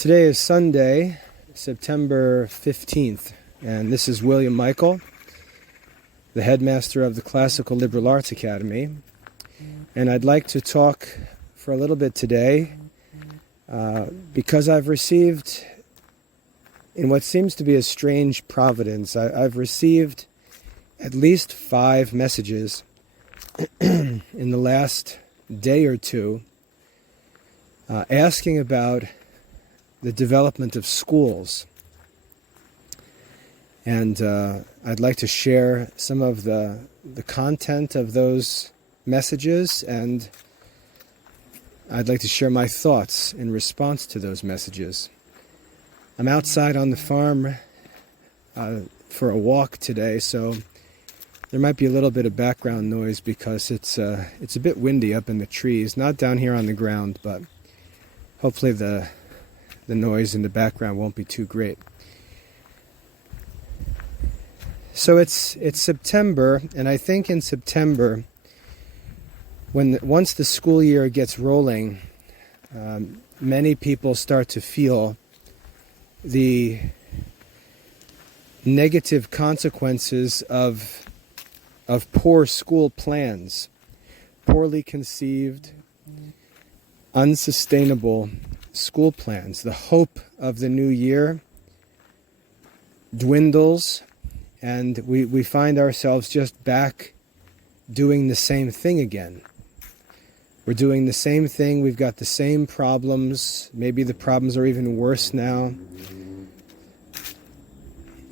Today is Sunday, September 15th, and this is William Michael, the headmaster of the Classical Liberal Arts Academy. And I'd like to talk for a little bit today because I've received, in what seems to be a strange providence, I've received at least 5 messages in the last day or two asking about the development of schools. And I'd like to share some of the content of those messages, and I'd like to share my thoughts in response to those messages. I'm outside on the farm for a walk today, so there might be a little bit of background noise because it's a bit windy up in the trees, not down here on the ground, but hopefully the noise in the background won't be too great. So it's September, and I think in September, once the school year gets rolling, many people start to feel the negative consequences of poor school plans, poorly conceived, unsustainable school plans. The hope of the new year dwindles, and we find ourselves just back doing the same thing again. We're doing the same thing, we've got the same problems, maybe the problems are even worse now.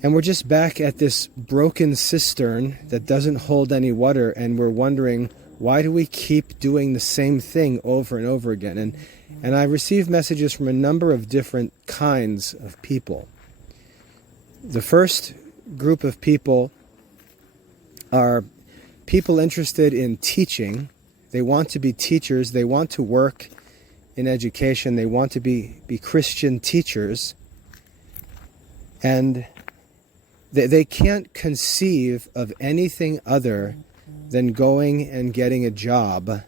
And we're just back at this broken cistern that doesn't hold any water, and we're wondering, why do we keep doing the same thing over and over again? And I receive messages from a number of different kinds of people. The first group of people are people interested in teaching. They want to be teachers. They want to work in education. They want to be Christian teachers. And they can't conceive of anything other than going and getting a job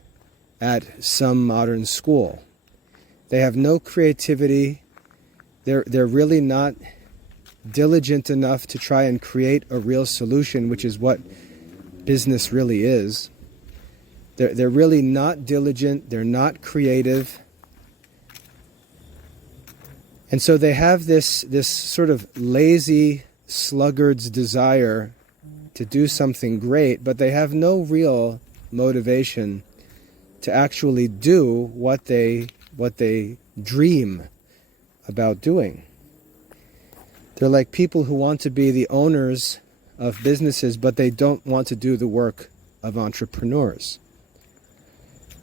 at some modern school. They have no creativity. They're really not diligent enough to try and create a real solution, which is what business really is. They're really not diligent. They're not creative. And so they have this sort of lazy sluggard's desire to do something great, but they have no real motivation to actually do what they dream about doing. They're like people who want to be the owners of businesses, but they don't want to do the work of entrepreneurs.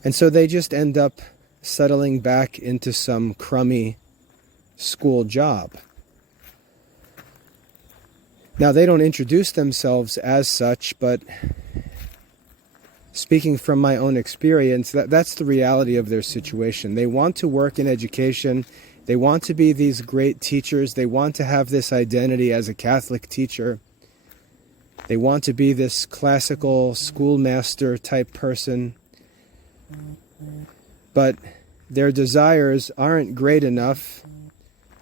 And so they just end up settling back into some crummy school job. Now, they don't introduce themselves as such, but speaking from my own experience, that's the reality of their situation. They want to work in education. They want to be these great teachers. They want to have this identity as a Catholic teacher. They want to be this classical schoolmaster type person. But their desires aren't great enough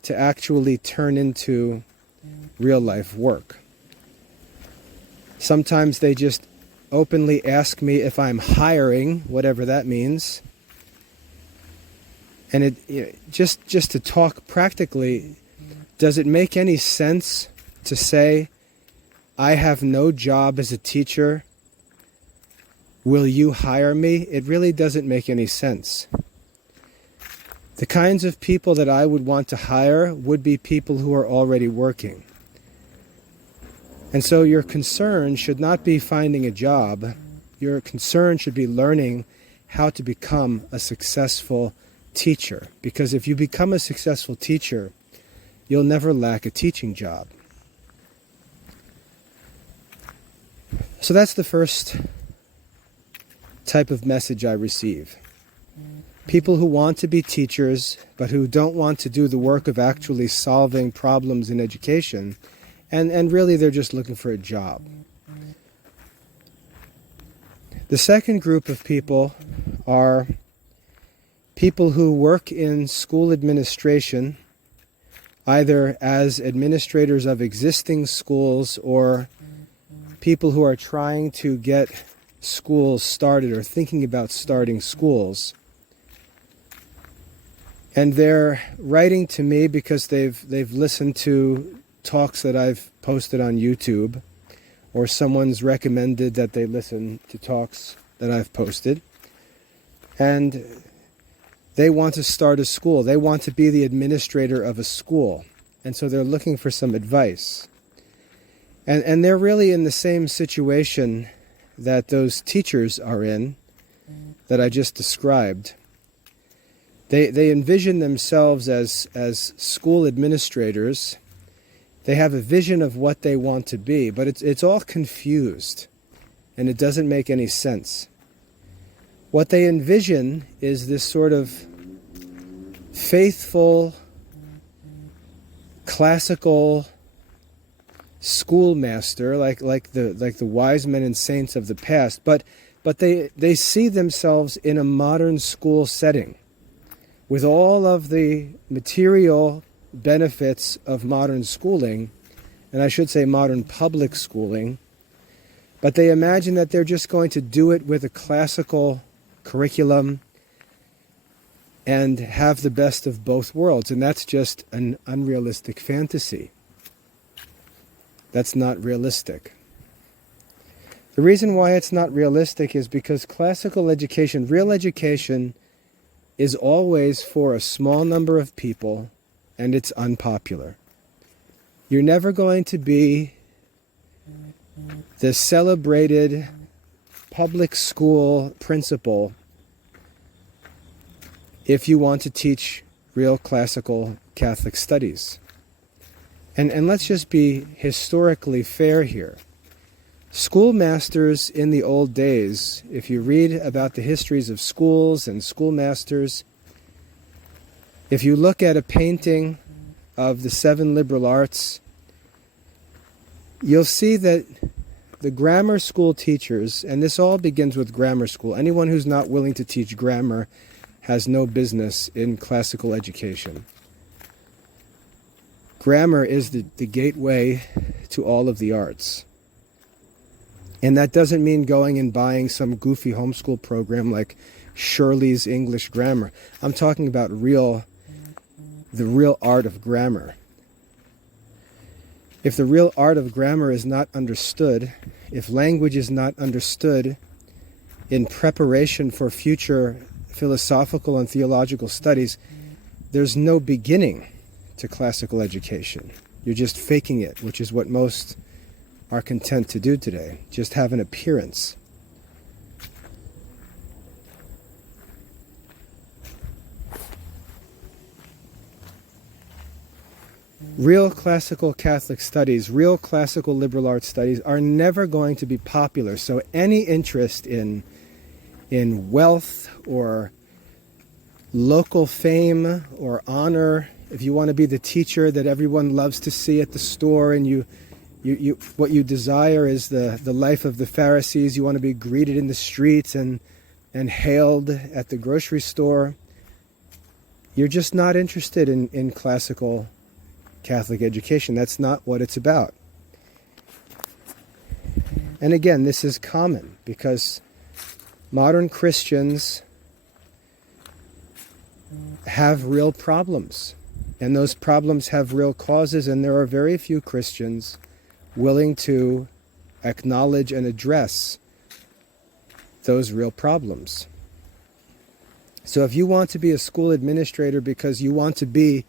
to actually turn into real life work. Sometimes they just openly ask me if I'm hiring, whatever that means. And just to talk practically, does it make any sense to say, I have no job as a teacher, will you hire me? It really doesn't make any sense. The kinds of people that I would want to hire would be people who are already working. And so your concern should not be finding a job. Your concern should be learning how to become a successful teacher. Because if you become a successful teacher, you'll never lack a teaching job. So that's the first type of message I receive. People who want to be teachers, but who don't want to do the work of actually solving problems in education, and really they're just looking for a job. The second group of people are people who work in school administration either as administrators of existing schools or people who are trying to get schools started or thinking about starting schools. And they're writing to me because they've listened to talks that I've posted on YouTube, or someone's recommended that they listen to talks that I've posted. And they want to start a school. They want to be the administrator of a school. And so they're looking for some advice. And they're really in the same situation that those teachers are in, that I just described. They envision themselves as school administrators. They have a vision of what they want to be, but it's all confused, and it doesn't make any sense. What they envision is this sort of faithful, classical schoolmaster, like the wise men and saints of the past, but they see themselves in a modern school setting with all of the material benefits of modern schooling, and I should say modern public schooling, but they imagine that they're just going to do it with a classical curriculum and have the best of both worlds, and that's just an unrealistic fantasy. That's not realistic. The reason why it's not realistic is because classical education, real education, is always for a small number of people, and it's unpopular. You're never going to be the celebrated public school principal if you want to teach real classical Catholic studies. And let's just be historically fair here. Schoolmasters in the old days, if you read about the histories of schools and schoolmasters, if you look at a painting of the 7 liberal arts, you'll see that the grammar school teachers, and this all begins with grammar school. Anyone who's not willing to teach grammar has no business in classical education. Grammar is the gateway to all of the arts. And that doesn't mean going and buying some goofy homeschool program like Shirley's English Grammar. I'm talking about the real art of grammar. If the real art of grammar is not understood, if language is not understood in preparation for future philosophical and theological studies, there's no beginning to classical education. You're just faking it, which is what most are content to do today. Just have an appearance. Real classical Catholic studies, real classical liberal arts studies are never going to be popular. So any interest in wealth or local fame or honor, if you want to be the teacher that everyone loves to see at the store, and you what you desire is the life of the Pharisees, you want to be greeted in the streets and hailed at the grocery store, you're just not interested in classical Catholic education. That's not what it's about. And again, this is common because modern Christians have real problems, and those problems have real causes, and there are very few Christians willing to acknowledge and address those real problems. So if you want to be a school administrator because you want to be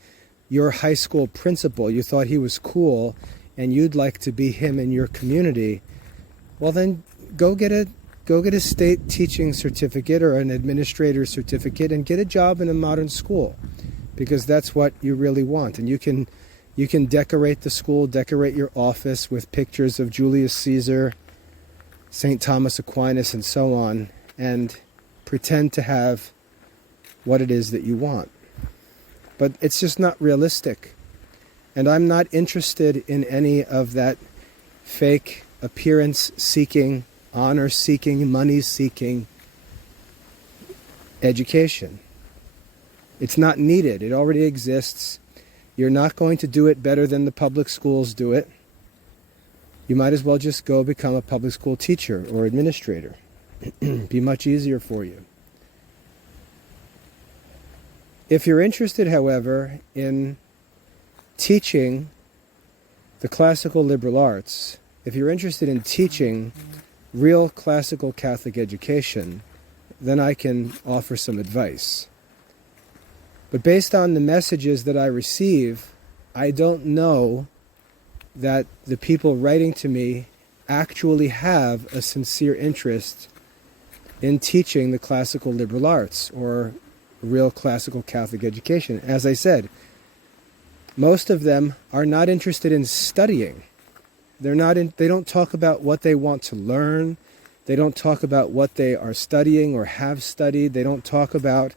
your high school principal, you thought he was cool, and you'd like to be him in your community, well then go get a state teaching certificate or an administrator certificate and get a job in a modern school, because that's what you really want. And you can decorate the school, decorate your office with pictures of Julius Caesar, St. Thomas Aquinas, and so on, and pretend to have what it is that you want. But it's just not realistic. And I'm not interested in any of that fake appearance-seeking, honor-seeking, money-seeking education. It's not needed. It already exists. You're not going to do it better than the public schools do it. You might as well just go become a public school teacher or administrator. Be much easier for you. If you're interested, however, in teaching the classical liberal arts, if you're interested in teaching real classical Catholic education, then I can offer some advice. But based on the messages that I receive, I don't know that the people writing to me actually have a sincere interest in teaching the classical liberal arts or real classical Catholic education. As I said, most of them are not interested in studying. They don't talk about what they want to learn. They don't talk about what they are studying or have studied. They don't talk about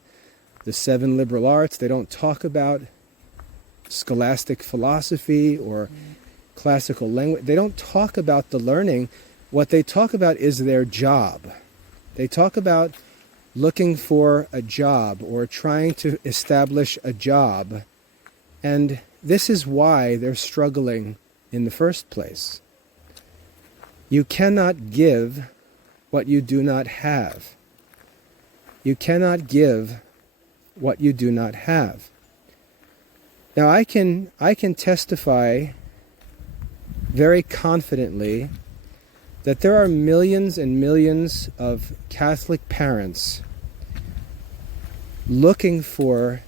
the 7 liberal arts. They don't talk about scholastic philosophy or classical language. They don't talk about the learning. What they talk about is their job. They talk about looking for a job or trying to establish a job. And this is why they're struggling in the first place. You cannot give what you do not have. You cannot give what you do not have. Now I can testify very confidently that there are millions and millions of Catholic parents looking for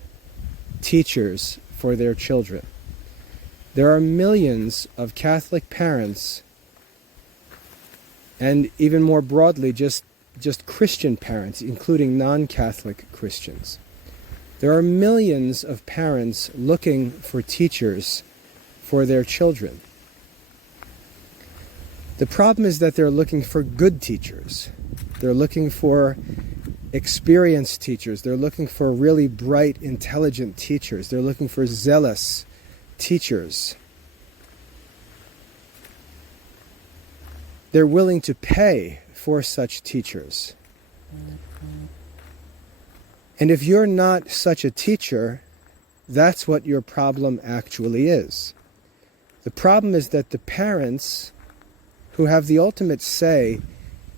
teachers for their children. There are millions of Catholic parents, and even more broadly, just Christian parents, including non-Catholic Christians. There are millions of parents looking for teachers for their children. The problem is that they're looking for good teachers. They're looking for experienced teachers. They're looking for really bright, intelligent teachers. They're looking for zealous teachers. They're willing to pay for such teachers. And if you're not such a teacher, that's what your problem actually is. The problem is that the parents who have the ultimate say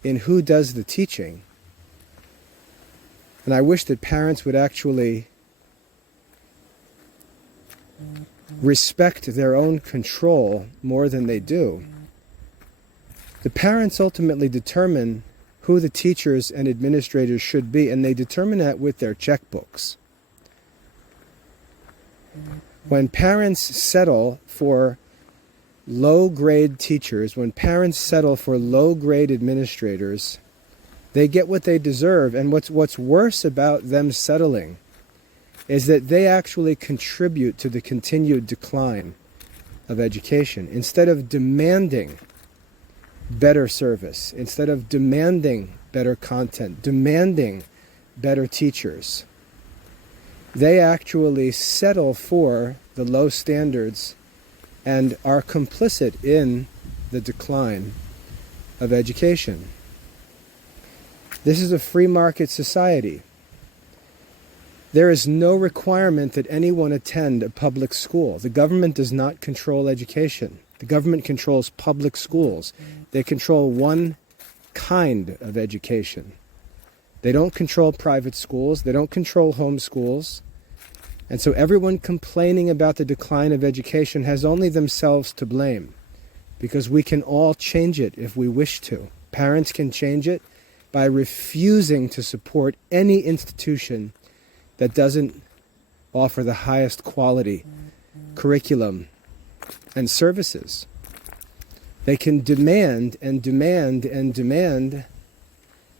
in who does the teaching, and I wish that parents would actually respect their own control more than they do. The parents ultimately determine who the teachers and administrators should be, and they determine that with their checkbooks. When parents settle for low-grade teachers, when parents settle for low-grade administrators, they get what they deserve. And what's worse about them settling is that they actually contribute to the continued decline of education. Instead of demanding better service, instead of demanding better content, demanding better teachers, they actually settle for the low standards and are complicit in the decline of education. This is a free market society. There is no requirement that anyone attend a public school. The government does not control education. The government controls public schools. They control one kind of education. They don't control private schools. They don't control home schools. And so everyone complaining about the decline of education has only themselves to blame, because we can all change it if we wish to. Parents can change it by refusing to support any institution that doesn't offer the highest quality curriculum and services. They can demand and demand and demand,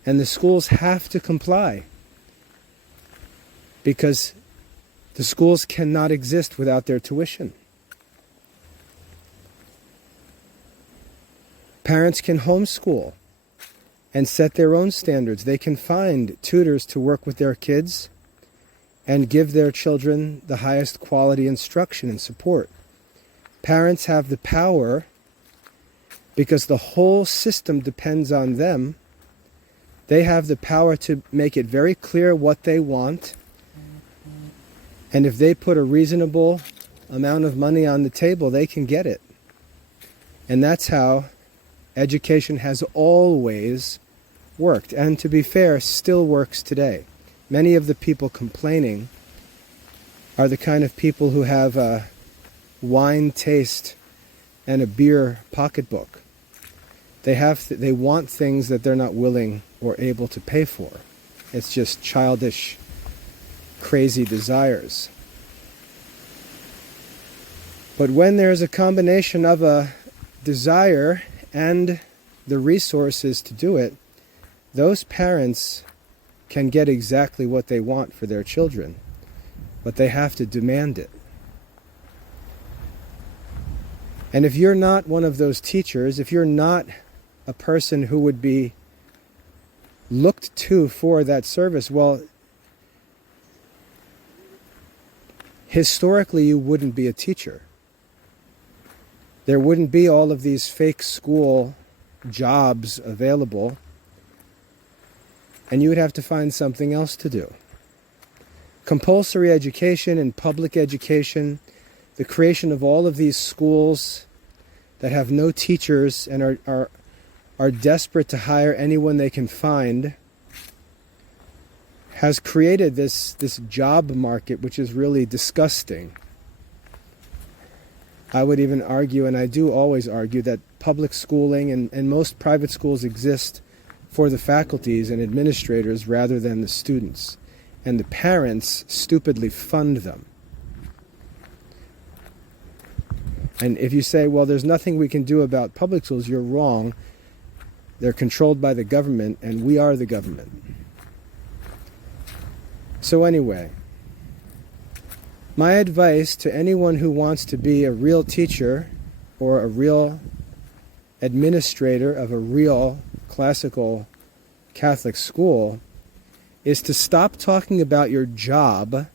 and the schools have to comply, because the schools cannot exist without their tuition. Parents can homeschool and set their own standards. They can find tutors to work with their kids and give their children the highest quality instruction and support. Parents have the power, because the whole system depends on them. They have the power to make it very clear what they want. And if they put a reasonable amount of money on the table, they can get it. And that's how education has always worked, and to be fair, still works today. Many of the people complaining are the kind of people who have a wine taste and a beer pocketbook. They want things that they're not willing or able to pay for. It's just childish, crazy desires. But when there's a combination of a desire and the resources to do it, those parents can get exactly what they want for their children, but they have to demand it. And if you're not one of those teachers, if you're not a person who would be looked to for that service, well, historically you wouldn't be a teacher. There wouldn't be all of these fake school jobs available, and you would have to find something else to do. Compulsory education and public education, the creation of all of these schools that have no teachers and are desperate to hire anyone they can find, has created this job market, which is really disgusting. I would even argue, and I do always argue, that public schooling and most private schools exist for the faculties and administrators rather than the students. And the parents stupidly fund them. And if you say, well, there's nothing we can do about public schools, you're wrong. They're controlled by the government, and we are the government. So anyway, my advice to anyone who wants to be a real teacher or a real administrator of a real classical Catholic school is to stop talking about your job,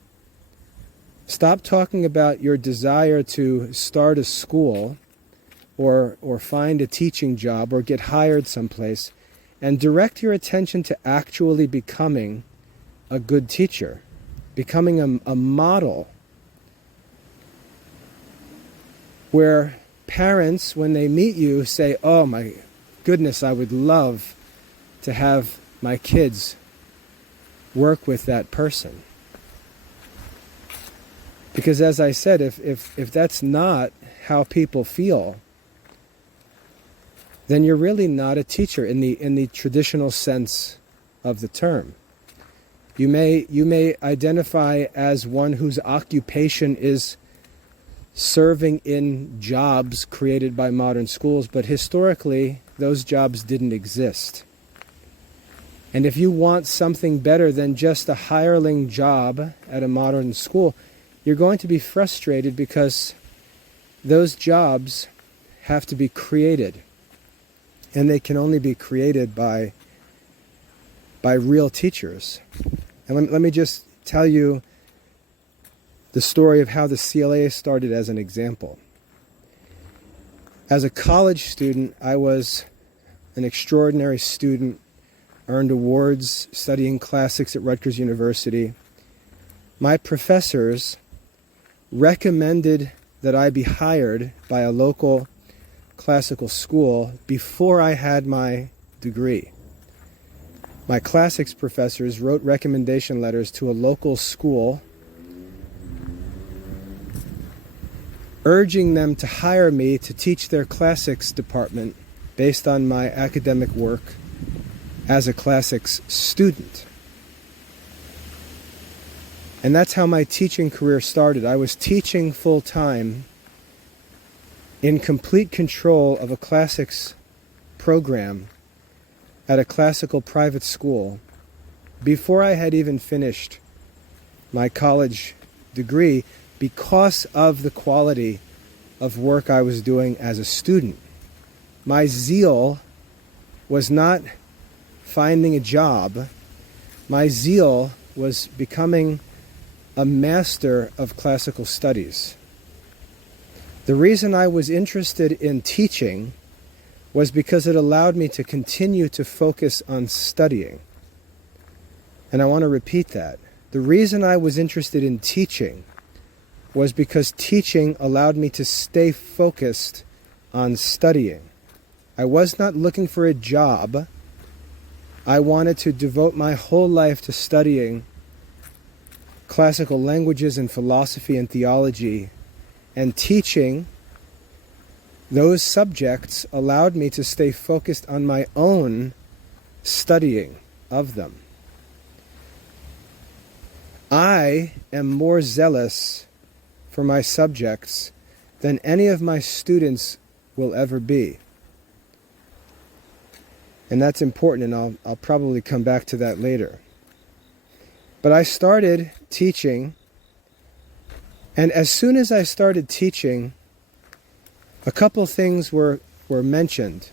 stop talking about your desire to start a school or find a teaching job or get hired someplace, and direct your attention to actually becoming a good teacher, becoming a model where parents, when they meet you, say, oh my goodness, I would love to have my kids work with that person. Because as I said, if that's not how people feel, then you're really not a teacher in the traditional sense of the term. You may identify as one whose occupation is serving in jobs created by modern schools, but historically those jobs didn't exist. And if you want something better than just a hireling job at a modern school, you're going to be frustrated because those jobs have to be created. And they can only be created by real teachers. And let me just tell you the story of how the CLA started as an example. As a college student, I was an extraordinary student, earned awards studying classics at Rutgers University. My professors recommended that I be hired by a local classical school before I had my degree. My classics professors wrote recommendation letters to a local school urging them to hire me to teach their classics department based on my academic work as a classics student. And that's how my teaching career started. I was teaching full-time in complete control of a classics program at a classical private school before I had even finished my college degree, because of the quality of work I was doing as a student. My zeal was not finding a job. My zeal was becoming a master of classical studies. The reason I was interested in teaching was because it allowed me to continue to focus on studying. And I want to repeat that. The reason I was interested in teaching was because teaching allowed me to stay focused on studying. I was not looking for a job. I wanted to devote my whole life to studying classical languages and philosophy and theology, and teaching those subjects allowed me to stay focused on my own studying of them. I am more zealous for my subjects than any of my students will ever be. And that's important, and I'll probably come back to that later. But I started teaching, and as soon as I started teaching, a couple things were mentioned.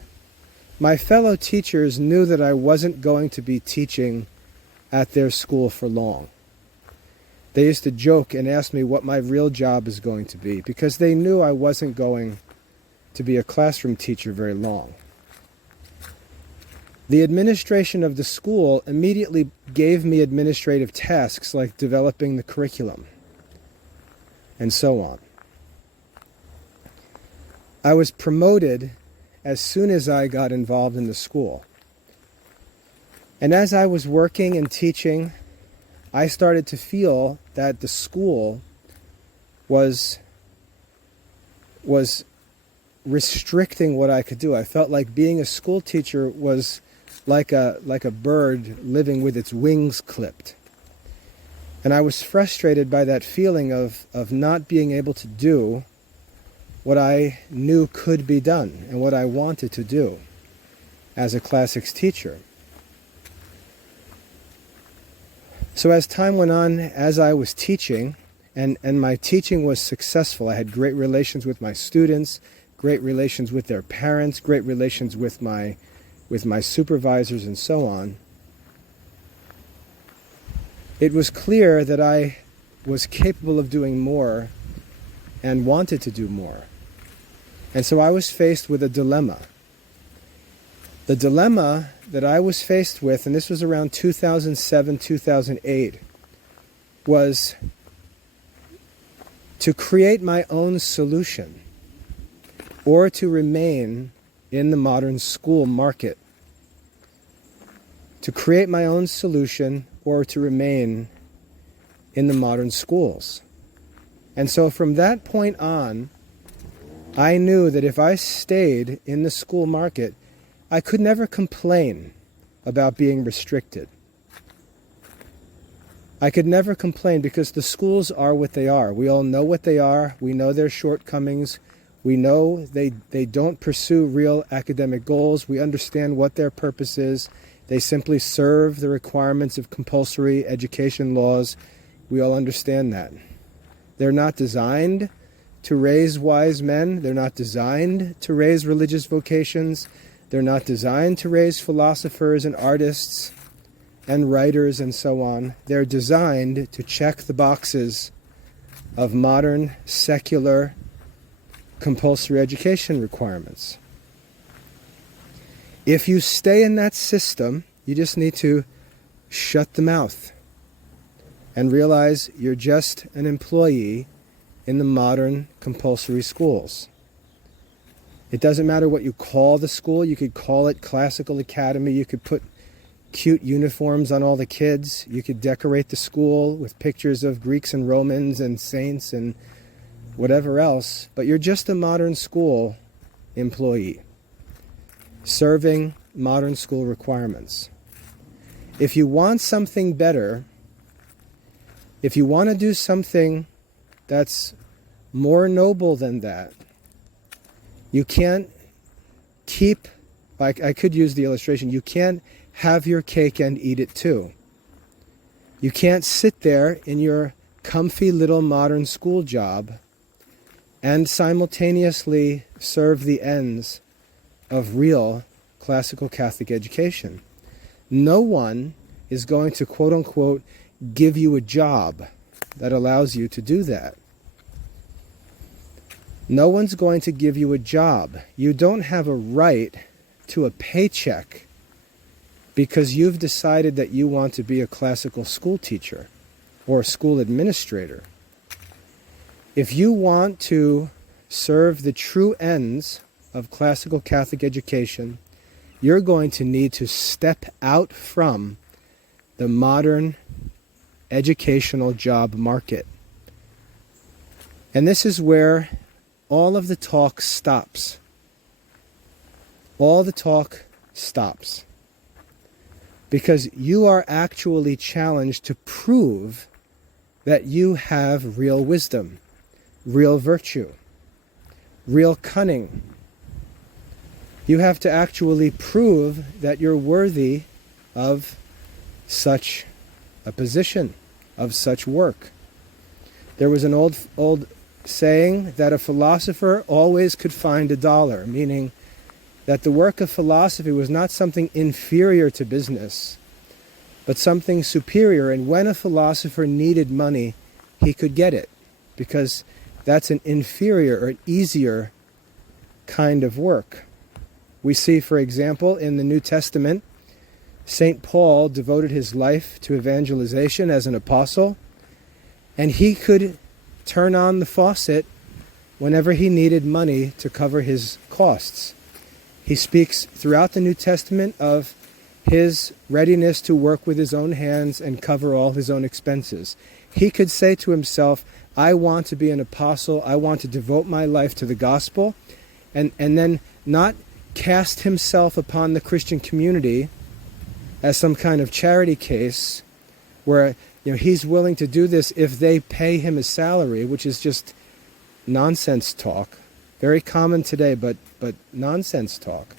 My fellow teachers knew that I wasn't going to be teaching at their school for long. They used to joke and ask me what my real job is going to be, because they knew I wasn't going to be a classroom teacher very long. The administration of the school immediately gave me administrative tasks like developing the curriculum and so on. I was promoted as soon as I got involved in the school. And as I was working and teaching, I started to feel that the school was restricting what I could do. I felt like being a school teacher was like a bird living with its wings clipped. And I was frustrated by that feeling of not being able to do what I knew could be done and what I wanted to do as a classics teacher. So as time went on, as I was teaching, and my teaching was successful, I had great relations with my students, great relations with their parents, great relations with my supervisors and so on. It was clear that I was capable of doing more and wanted to do more. And so I was faced with a dilemma. The dilemma that I was faced with, and this was around 2007, 2008, was to create my own solution or to remain in the modern school market. To create my own solution or to remain in the modern schools. And so from that point on, I knew that if I stayed in the school market, I could never complain about being restricted. I could never complain because the schools are what they are. We all know what they are. We know their shortcomings. We know they don't pursue real academic goals. We understand what their purpose is. They simply serve the requirements of compulsory education laws. We all understand that. They're not designed to raise wise men. They're not designed to raise religious vocations. They're not designed to raise philosophers and artists and writers and so on. They're designed to check the boxes of modern, secular, compulsory education requirements. If you stay in that system, you just need to shut the mouth and realize you're just an employee in the modern compulsory schools. It doesn't matter what you call the school. You could call it Classical Academy. You could put cute uniforms on all the kids. You could decorate the school with pictures of Greeks and Romans and saints and whatever else. But you're just a modern school employee, serving modern school requirements. If you want something better, if you want to do something that's more noble than that, you can't keep, like I could use the illustration, you can't have your cake and eat it too. You can't sit there in your comfy little modern school job and simultaneously serve the ends of real classical Catholic education. No one is going to, quote unquote, give you a job that allows you to do that. No one's going to give you a job. You don't have a right to a paycheck because you've decided that you want to be a classical school teacher or a school administrator. If you want to serve the true ends of classical Catholic education, you're going to need to step out from the modern educational job market. And this is where all of the talk stops. All the talk stops. Because you are actually challenged to prove that you have real wisdom, real virtue, real cunning. You have to actually prove that you're worthy of such a position, of such work. There was an old saying that a philosopher always could find $1, meaning that the work of philosophy was not something inferior to business, but something superior. And when a philosopher needed money, he could get it, because that's an inferior or an easier kind of work. We see, for example, in the New Testament, St. Paul devoted his life to evangelization as an apostle, and he could turn on the faucet whenever he needed money to cover his costs. He speaks throughout the New Testament of his readiness to work with his own hands and cover all his own expenses. He could say to himself, I want to be an apostle, I want to devote my life to the gospel, and then not cast himself upon the Christian community as some kind of charity case where he's willing to do this if they pay him a salary, which is just nonsense talk. Very common today, but nonsense talk.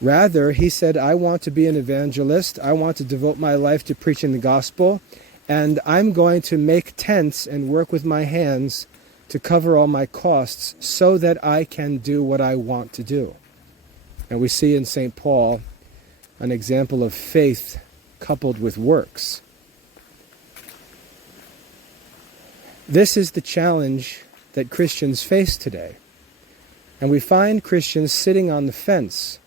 Rather, he said, I want to be an evangelist. I want to devote my life to preaching the gospel, and I'm going to make tents and work with my hands to cover all my costs so that I can do what I want to do. And we see in St. Paul an example of faith coupled with works. This is the challenge that Christians face today. And we find Christians sitting on the fence,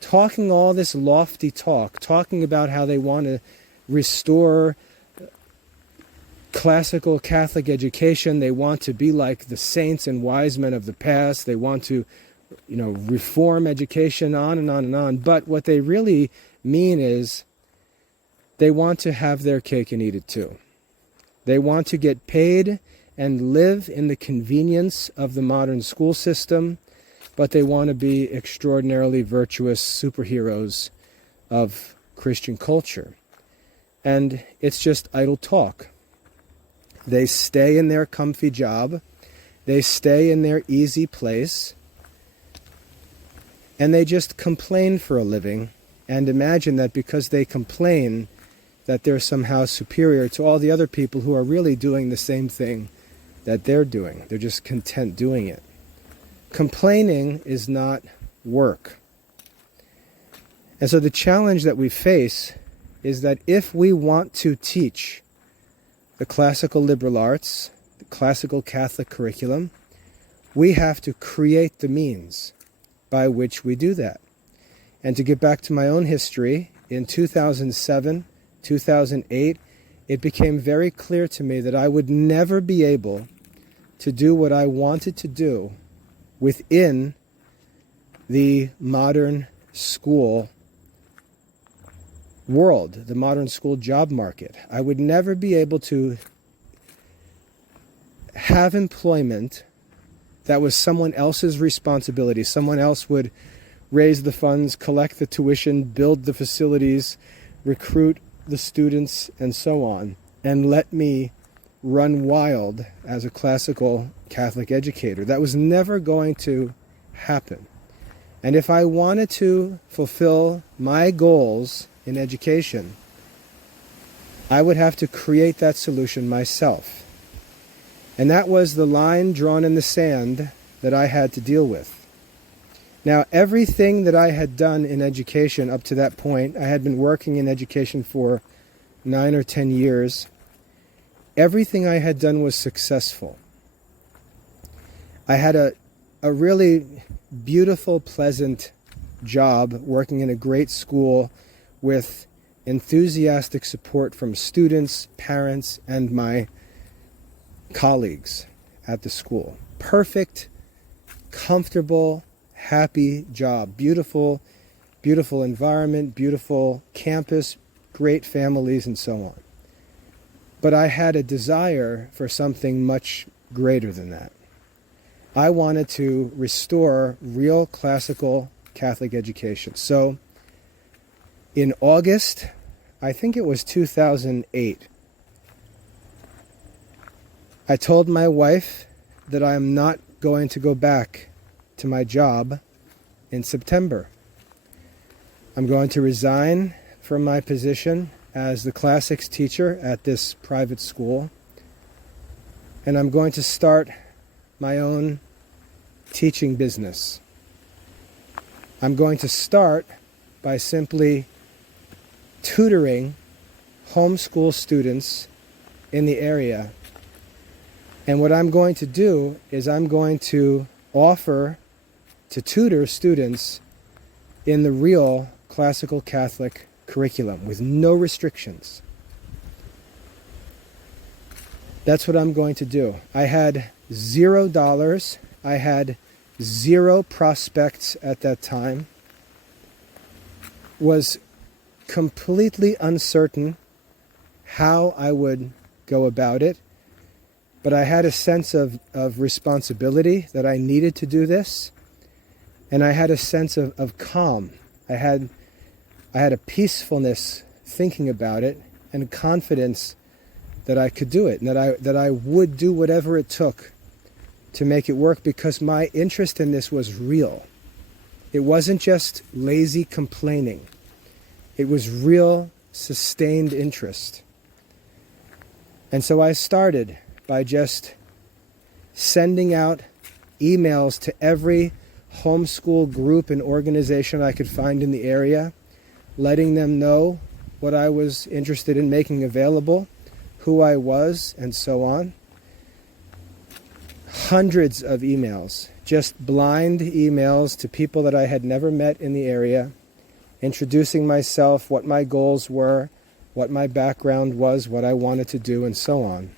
talking all this lofty talk, talking about how they want to restore classical Catholic education. They want to be like the saints and wise men of the past. They want to, reform education, on and on and on. But what they really mean is they want to have their cake and eat it too. They want to get paid and live in the convenience of the modern school system, but they want to be extraordinarily virtuous superheroes of Christian culture. And it's just idle talk. They stay in their comfy job, they stay in their easy place, and they just complain for a living and imagine that because they complain that they're somehow superior to all the other people who are really doing the same thing that they're doing. They're just content doing it. Complaining is not work. And so the challenge that we face is that if we want to teach the classical liberal arts, the classical Catholic curriculum, we have to create the means by which we do that. And to get back to my own history, in 2007, 2008, it became very clear to me that I would never be able to do what I wanted to do within the modern school world, the modern school job market. I would never be able to have employment that was someone else's responsibility. Someone else would raise the funds, collect the tuition, build the facilities, recruit the students, and so on, and let me run wild as a classical Catholic educator. That was never going to happen. And if I wanted to fulfill my goals in education, I would have to create that solution myself. And that was the line drawn in the sand that I had to deal with. Now, everything that I had done in education up to that point, I had been working in education for 9 or 10 years, everything I had done was successful. I had a really beautiful, pleasant job working in a great school with enthusiastic support from students, parents, and my colleagues at the school. Perfect, comfortable, happy job. Beautiful, beautiful environment, beautiful campus, great families, and so on. But I had a desire for something much greater than that. I wanted to restore real classical Catholic education. So in August, I think it was 2008, I told my wife that I am not going to go back to my job in September. I'm going to resign from my position as the classics teacher at this private school, and I'm going to start my own teaching business. I'm going to start by simply tutoring homeschool students in the area. And what I'm going to do is I'm going to offer to tutor students in the real classical Catholic curriculum with no restrictions. That's what I'm going to do. I had $0. I had 0 prospects at that time. Was completely uncertain how I would go about it. But I had a sense of responsibility that I needed to do this. And I had a sense of calm. I had a peacefulness thinking about it and confidence that I could do it and that I would do whatever it took to make it work, because my interest in this was real. It wasn't just lazy complaining. It was real, sustained interest. And so I started by just sending out emails to every homeschool group and organization I could find in the area, letting them know what I was interested in making available, who I was, and so on. Hundreds of emails, just blind emails to people that I had never met in the area, introducing myself, what my goals were, what my background was, what I wanted to do, and so on.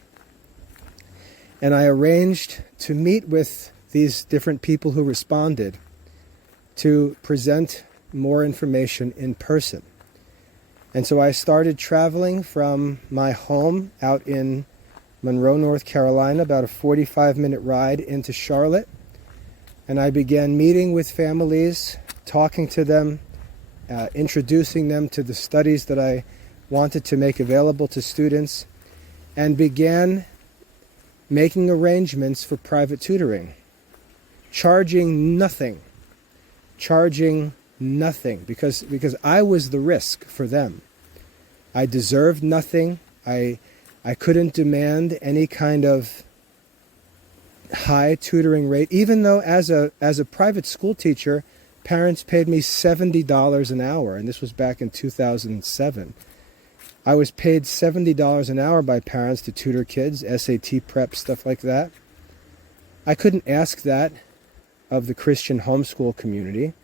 And I arranged to meet with these different people who responded to present more information in person. And so I started traveling from my home out in Monroe, North Carolina, about a 45-minute ride into Charlotte. And I began meeting with families, talking to them, introducing them to the studies that I wanted to make available to students, and began making arrangements for private tutoring, charging nothing, because I was the risk for them. I deserved nothing. I couldn't demand any kind of high tutoring rate, even though as a private school teacher, parents paid me $70 an hour, and this was back in 2007. I was paid $70 an hour by parents to tutor kids, SAT prep, stuff like that. I couldn't ask that of the Christian homeschool community.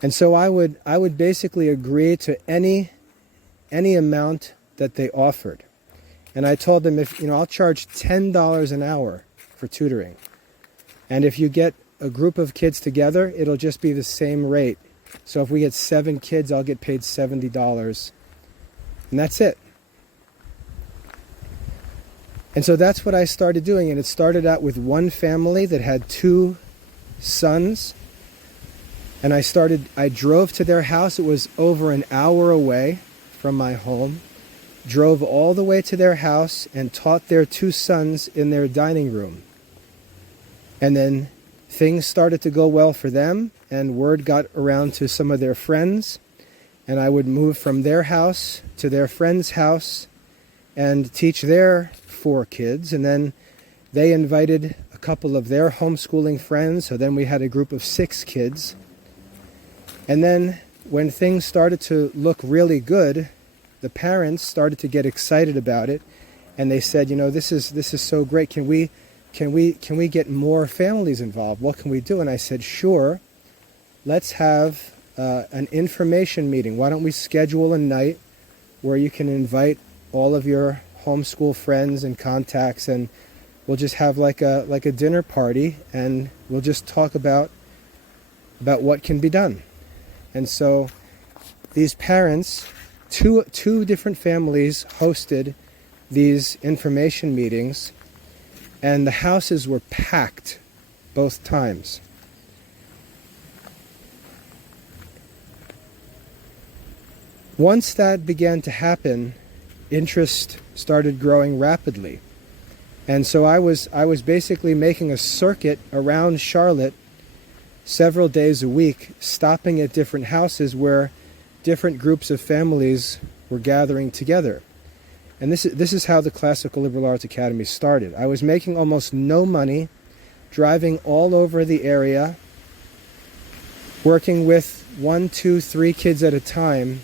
And so I would basically agree to any amount that they offered. And I told them, I'll charge $10 an hour for tutoring. And if you get a group of kids together, it'll just be the same rate. So if we get 7 kids, I'll get paid $70. And that's it. And so that's what I started doing. And it started out with one family that had 2 sons. And I drove to their house. It was over an hour away from my home. Drove all the way to their house and taught their 2 sons in their dining room. And then things started to go well for them, and word got around to some of their friends, and I would move from their house to their friend's house and teach their 4 kids, and then they invited a couple of their homeschooling friends, so then we had a group of 6 kids. And then when things started to look really good, the parents started to get excited about it, and they said, this is so great. Can we get more families involved? What can we do? And I said, sure. Let's have an information meeting. Why don't we schedule a night where you can invite all of your homeschool friends and contacts, and we'll just have like a dinner party, and we'll just talk about what can be done. And so these parents, two different families hosted these information meetings, and the houses were packed both times. Once that began to happen, interest started growing rapidly. And so I was basically making a circuit around Charlotte several days a week, stopping at different houses where different groups of families were gathering together. And this is how the Classical Liberal Arts Academy started. I was making almost no money, driving all over the area, working with 1, 2, 3 kids at a time,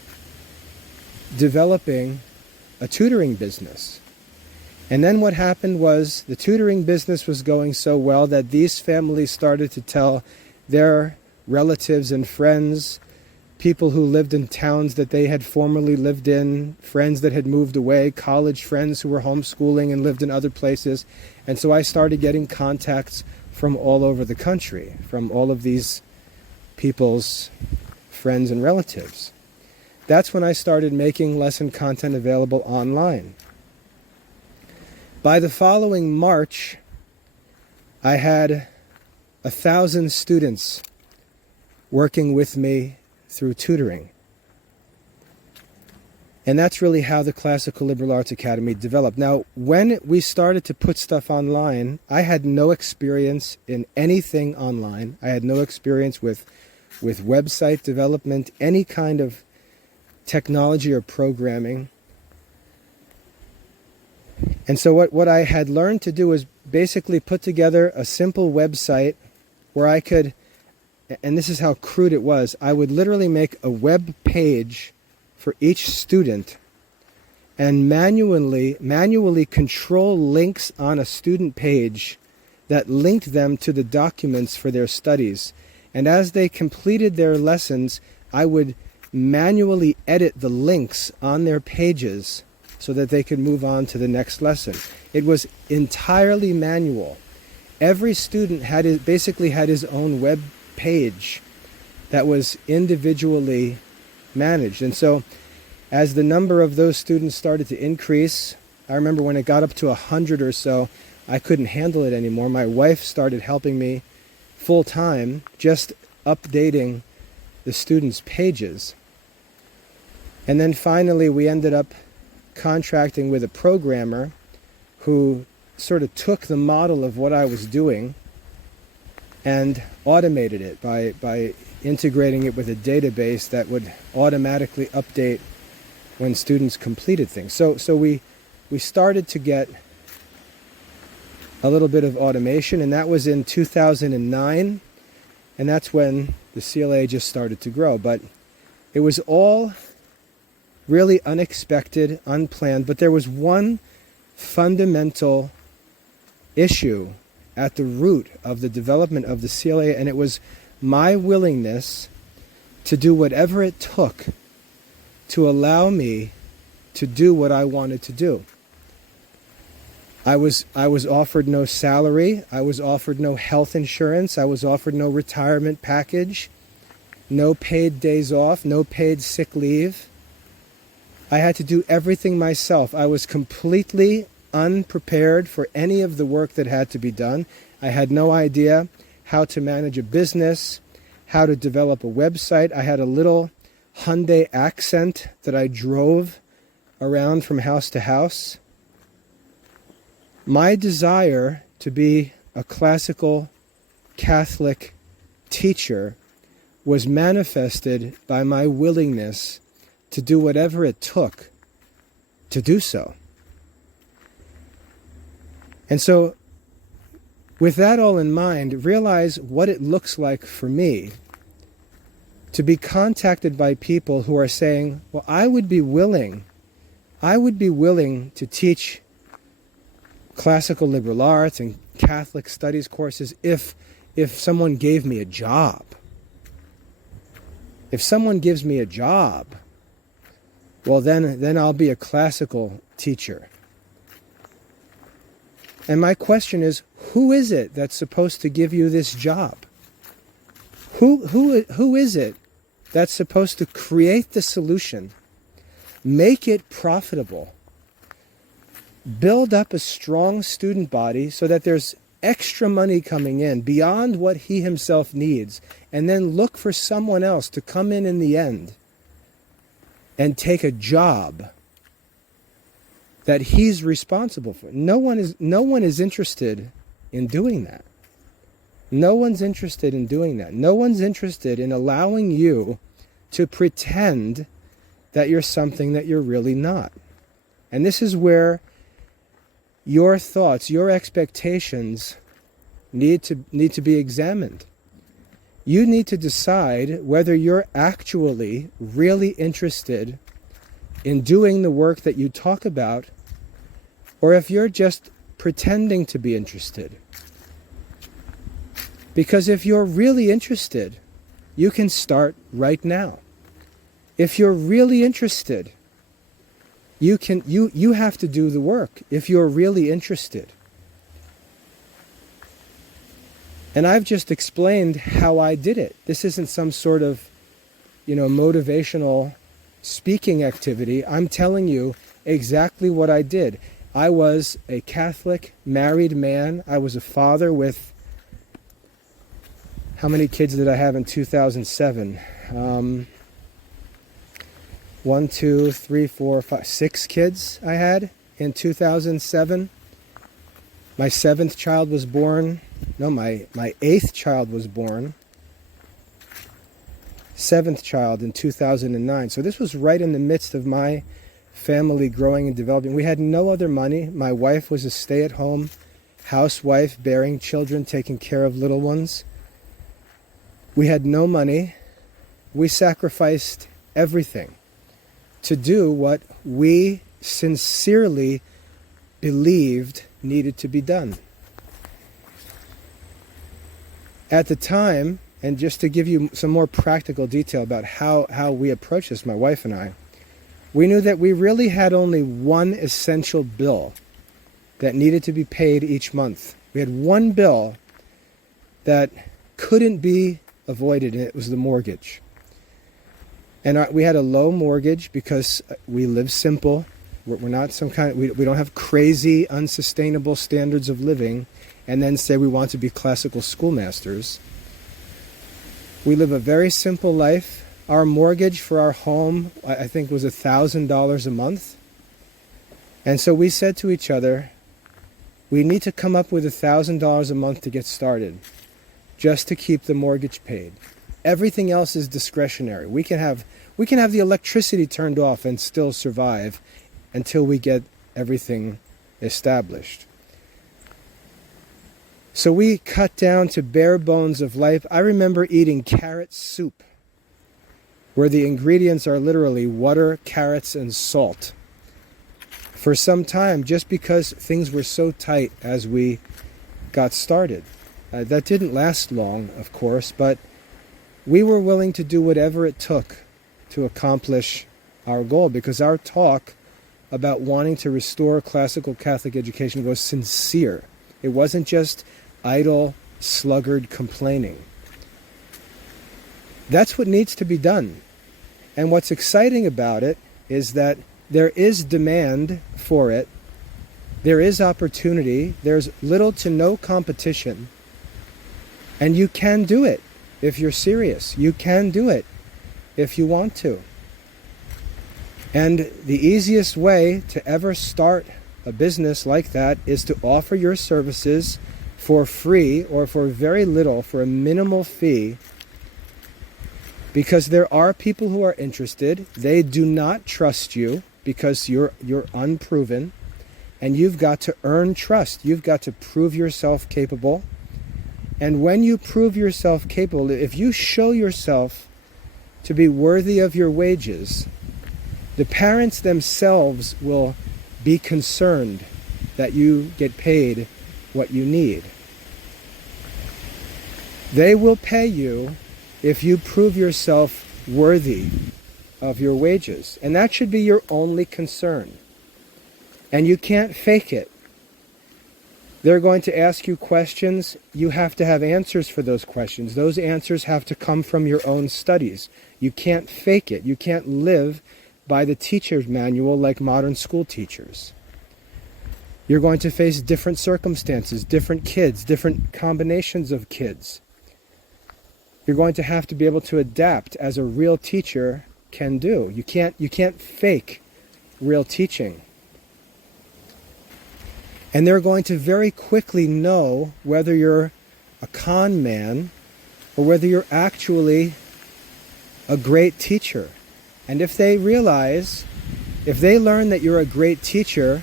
developing a tutoring business. And then what happened was the tutoring business was going so well that these families started to tell their relatives and friends, people who lived in towns that they had formerly lived in, friends that had moved away, college friends who were homeschooling and lived in other places. And so I started getting contacts from all over the country, from all of these people's friends and relatives. That's when I started making lesson content available online. By the following March, I had 1,000 students working with me through tutoring. And that's really how the Classical Liberal Arts Academy developed. Now, when we started to put stuff online, I had no experience in anything online. I had no experience with website development, any kind of technology or programming. And so what I had learned to do was basically put together a simple website where I could, and this is how crude it was, I would literally make a web page for each student and manually control links on a student page that linked them to the documents for their studies. And as they completed their lessons, I would manually edit the links on their pages so that they could move on to the next lesson. It was entirely manual. Every student basically had his own web page that was individually managed. And so as the number of those students started to increase, I remember when it got up to 100 or so, I couldn't handle it anymore. My wife started helping me full time, just updating the students' pages. And then finally we ended up contracting with a programmer who sort of took the model of what I was doing and automated it by integrating it with a database that would automatically update when students completed things. So we started to get a little bit of automation, and that was in 2009, and that's when the CLA just started to grow. But it was all really unexpected, unplanned, but there was one fundamental issue at the root of the development of the CLA, and it was my willingness to do whatever it took to allow me to do what I wanted to do. I was offered no salary, I was offered no health insurance, I was offered no retirement package, no paid days off, no paid sick leave. I had to do everything myself. I was completely unprepared for any of the work that had to be done. I had no idea how to manage a business, how to develop a website. I had a little Hyundai Accent that I drove around from house to house. My desire to be a classical Catholic teacher was manifested by my willingness to do whatever it took to do so. And so, with that all in mind, realize what it looks like for me to be contacted by people who are saying, well, I would be willing to teach classical liberal arts and Catholic studies courses if someone gave me a job. If someone gives me a job, well, then I'll be a classical teacher. And my question is, who is it that's supposed to give you this job? Who is it that's supposed to create the solution, make it profitable, build up a strong student body so that there's extra money coming in beyond what he himself needs, and then look for someone else to come in the end and take a job that he's responsible for? No one is interested in doing that. No one's interested in doing that. No one's interested in allowing you to pretend that you're something that you're really not. And this is where your thoughts, your expectations need to be examined. You need to decide whether you're actually really interested in doing the work that you talk about, or if you're just pretending to be interested. Because if you're really interested, you can start right now. If you're really interested, you have to do the work if you're really interested. And I've just explained how I did it. This isn't some sort of, motivational speaking activity. I'm telling you exactly what I did. I was a Catholic married man. I was a father with, how many kids did I have in 2007? 1, 2, 3, 4, 5, 6 kids I had in 2007. My 7th child was born. No, my 8th child was born. 7th child in 2009. So this was right in the midst of my family growing and developing. We had no other money. My wife was a stay-at-home housewife, bearing children, taking care of little ones. We had no money. We sacrificed everything to do what we sincerely believed needed to be done. At the time, and just to give you some more practical detail about how we approached this, my wife and I, we knew that we really had only one essential bill that needed to be paid each month. We had one bill that couldn't be avoided, and it was the mortgage. And we had a low mortgage because we live simple. We're not some kind of, we don't have crazy, unsustainable standards of living and then say we want to be classical schoolmasters. We live a very simple life. Our mortgage for our home, I think, was $1,000 a month. And so we said to each other, we need to come up with $1,000 a month to get started, just to keep the mortgage paid. Everything else is discretionary. We can have the electricity turned off and still survive until we get everything established. So we cut down to bare bones of life. I remember eating carrot soup, where the ingredients are literally water, carrots, and salt, for some time, just because things were so tight as we got started. That didn't last long, of course, but we were willing to do whatever it took to accomplish our goal, because our talk about wanting to restore classical Catholic education was sincere. It wasn't just idle, sluggard complaining. That's what needs to be done. And what's exciting about it is that there is demand for it. There is opportunity. There's little to no competition. And you can do it if you're serious. You can do it if you want to. And the easiest way to ever start a business like that is to offer your services for free or for very little, for a minimal fee, because there are people who are interested. They do not trust you because you're unproven, and you've got to earn trust. You've got to prove yourself capable. And when you prove yourself capable, if you show yourself to be worthy of your wages, the parents themselves will be concerned that you get paid what you need. They will pay you if you prove yourself worthy of your wages. And that should be your only concern. And you can't fake it. They're going to ask you questions. You have to have answers for those questions. Those answers have to come from your own studies. You can't fake it. You can't live by the teacher's manual like modern school teachers. You're going to face different circumstances, different kids, different combinations of kids. You're going to have to be able to adapt as a real teacher can do. You can't fake real teaching. And they're going to very quickly know whether you're a con man or whether you're actually a great teacher. And if they learn that you're a great teacher,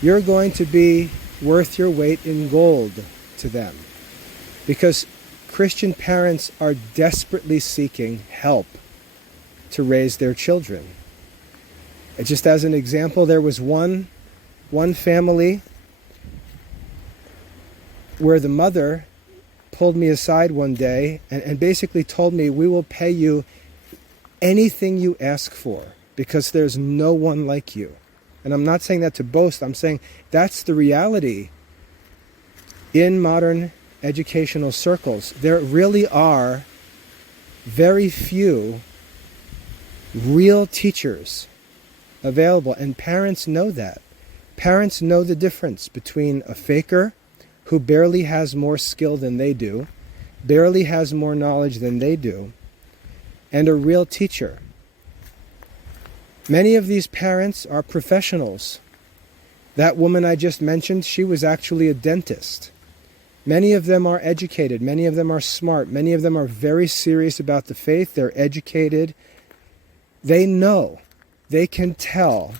you're going to be worth your weight in gold to them. Because Christian parents are desperately seeking help to raise their children. Just as an example, there was one family where the mother pulled me aside one day and basically told me, we will pay you anything you ask for because there's no one like you. And I'm not saying that to boast. I'm saying that's the reality in modern educational circles. There really are very few real teachers available, and parents know that. Parents know the difference between a faker who barely has more skill than they do, barely has more knowledge than they do, and a real teacher. Many of these parents are professionals. That woman I just mentioned, she was actually a dentist. Many of them are educated. Many of them are smart. Many of them are very serious about the faith. They're educated. They know. They can tell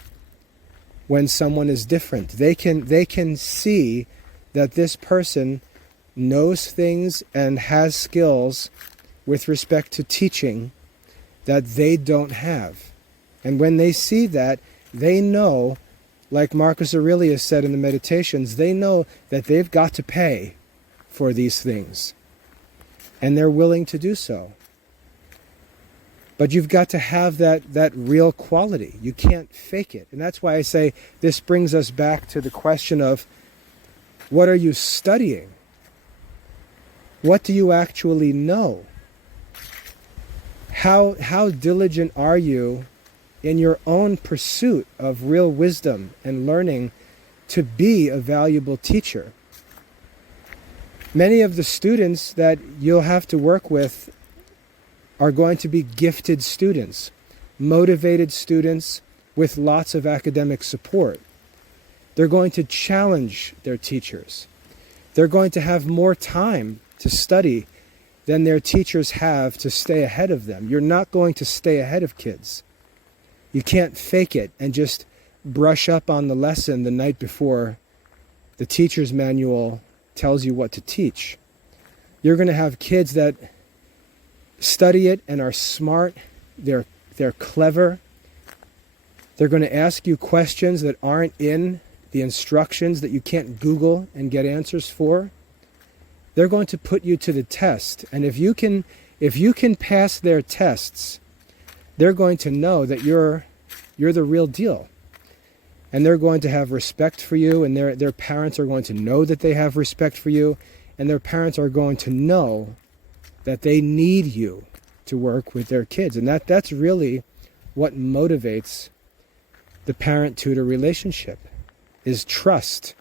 when someone is different. They can see that this person knows things and has skills with respect to teaching that they don't have. And when they see that, they know, like Marcus Aurelius said in the Meditations, they know that they've got to pay for these things. And they're willing to do so. But you've got to have that real quality. You can't fake it. And that's why I say this brings us back to the question of, what are you studying? What do you actually know? How diligent are you in your own pursuit of real wisdom and learning to be a valuable teacher? Many of the students that you'll have to work with are going to be gifted students, motivated students with lots of academic support. They're going to challenge their teachers. They're going to have more time to study than their teachers have to stay ahead of them. You're not going to stay ahead of kids. You can't fake it and just brush up on the lesson the night before the teacher's manual tells you what to teach. You're going to have kids that study it and are smart. They're clever. They're going to ask you questions that aren't in the instructions, that you can't Google and get answers for. They're going to put you to the test. And if you can pass their tests, they're going to know that you're the real deal. And they're going to have respect for you, and their parents are going to know that they have respect for you, and their parents are going to know that they need you to work with their kids. And that's really what motivates the parent-tutor relationship, is trust.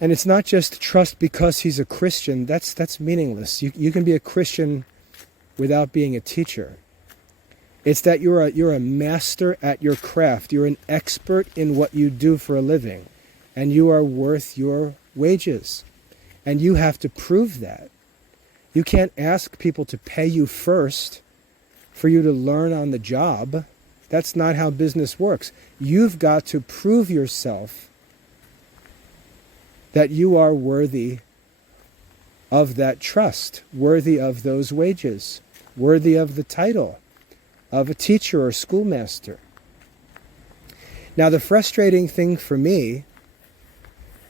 And it's not just trust because he's a Christian. That's meaningless. You can be a Christian without being a teacher. It's that you're a master at your craft. You're an expert in what you do for a living. And you are worth your wages. And you have to prove that. You can't ask people to pay you first for you to learn on the job. That's not how business works. You've got to prove yourself that you are worthy of that trust, worthy of those wages, worthy of the title of a teacher or schoolmaster. Now, the frustrating thing for me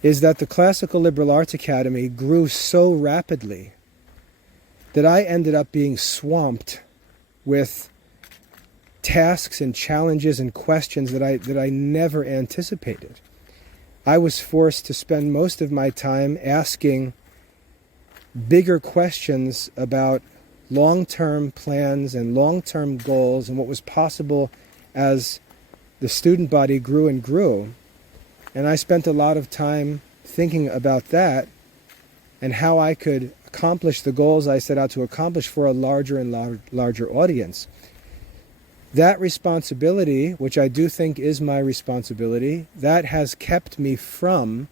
is that the Classical Liberal Arts Academy grew so rapidly that I ended up being swamped with tasks and challenges and questions that I never anticipated. I was forced to spend most of my time asking bigger questions about long-term plans and long-term goals and what was possible as the student body grew and grew. And I spent a lot of time thinking about that and how I could accomplish the goals I set out to accomplish for a larger and larger audience. That responsibility, which I do think is my responsibility, that has kept me from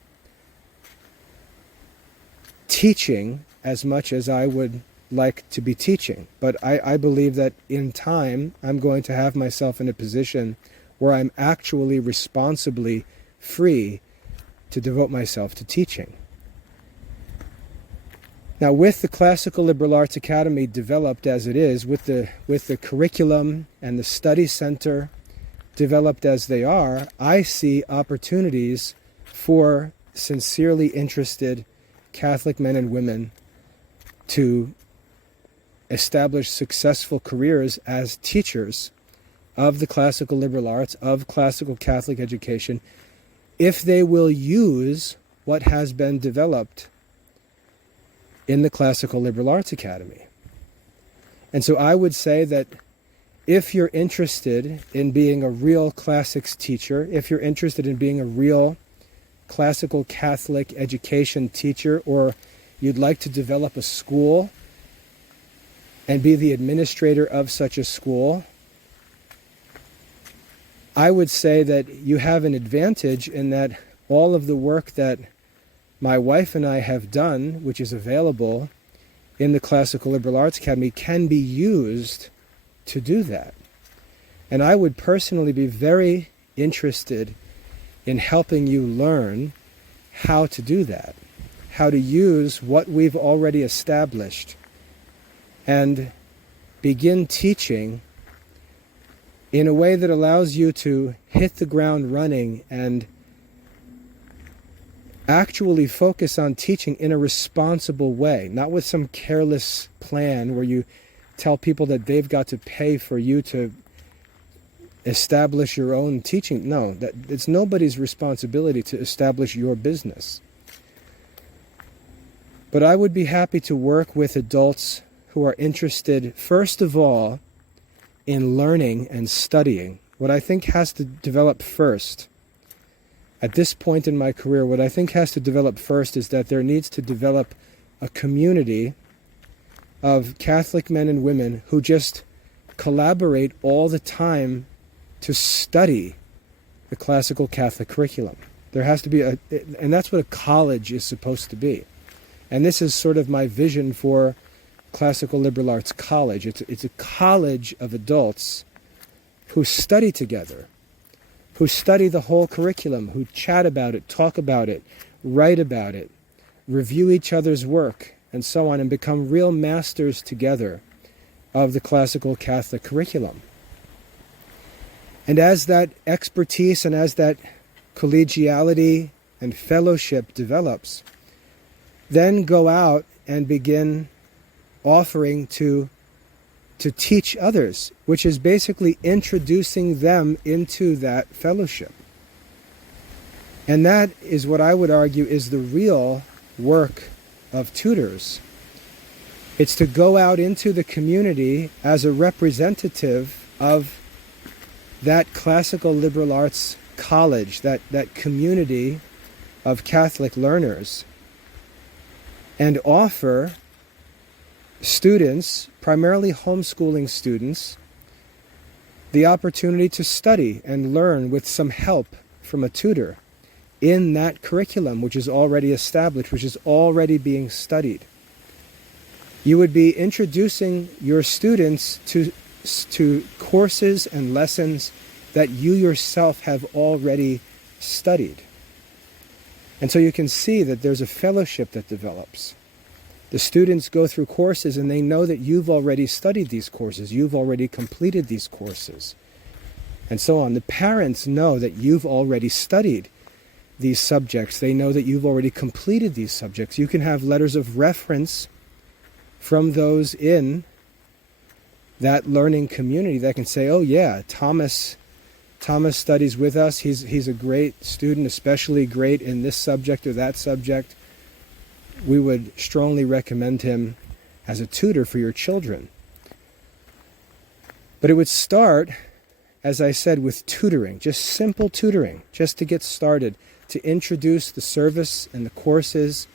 teaching as much as I would like to be teaching. But I believe that in time, I'm going to have myself in a position where I'm actually responsibly free to devote myself to teaching. Now, with the Classical Liberal Arts Academy developed as it is, with the curriculum and the study center developed as they are, I see opportunities for sincerely interested Catholic men and women to establish successful careers as teachers of the classical liberal arts, of classical Catholic education, if they will use what has been developed in the Classical Liberal Arts Academy. And so I would say that if you're interested in being a real classics teacher, if you're interested in being a real classical Catholic education teacher, or you'd like to develop a school and be the administrator of such a school, I would say that you have an advantage in that all of the work that my wife and I have done, which is available in the Classical Liberal Arts Academy, can be used to do that. And I would personally be very interested in helping you learn how to do that, how to use what we've already established and begin teaching in a way that allows you to hit the ground running and actually focus on teaching in a responsible way, not with some careless plan where you tell people that they've got to pay for you to establish your own teaching. No, it's nobody's responsibility to establish your business. But I would be happy to work with adults who are interested, first of all, in learning and studying. What I think has to develop first at this point in my career, what I think has to develop first is that there needs to develop a community of Catholic men and women who just collaborate all the time to study the classical Catholic curriculum. There has to be and that's what a college is supposed to be. And this is sort of my vision for Classical Liberal Arts College. It's a college of adults who study together, who study the whole curriculum, who chat about it, talk about it, write about it, review each other's work, and so on, and become real masters together of the classical Catholic curriculum. And as that expertise and as that collegiality and fellowship develops, then go out and begin offering to teach others, which is basically introducing them into that fellowship. And that is what I would argue is the real work of tutors. It's to go out into the community as a representative of that classical liberal arts college, that community of Catholic learners, and offer students, primarily homeschooling students, the opportunity to study and learn with some help from a tutor in that curriculum which is already established, which is already being studied. You would be introducing your students to courses and lessons that you yourself have already studied. And so you can see that there's a fellowship that develops. The students go through courses and they know that you've already studied these courses, you've already completed these courses, and so on. The parents know that you've already studied these subjects. They know that you've already completed these subjects. You can have letters of reference from those in that learning community that can say, oh yeah, Thomas Thomas studies with us. He's a great student, especially great in this subject or that subject. We would strongly recommend him as a tutor for your children. But it would start, as I said, with tutoring, just simple tutoring, just to get started, to introduce the service and the courses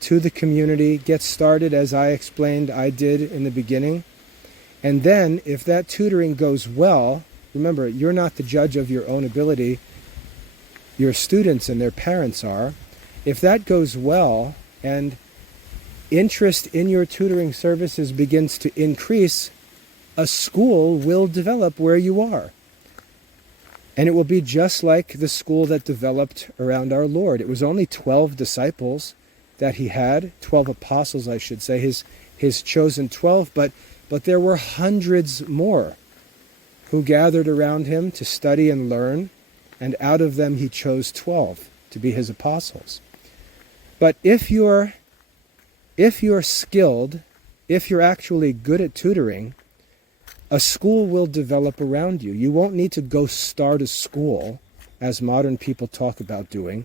to the community, get started as I explained I did in the beginning. And then, if that tutoring goes well, remember, you're not the judge of your own ability, your students and their parents are. If that goes well and interest in your tutoring services begins to increase, a school will develop where you are. And it will be just like the school that developed around our Lord. It was only 12 disciples that he had, 12 apostles, I should say, his chosen 12, but there were hundreds more who gathered around him to study and learn, and out of them he chose 12 to be his apostles. But if you're skilled, if you're actually good at tutoring, a school will develop around you. You won't need to go start a school, as modern people talk about doing,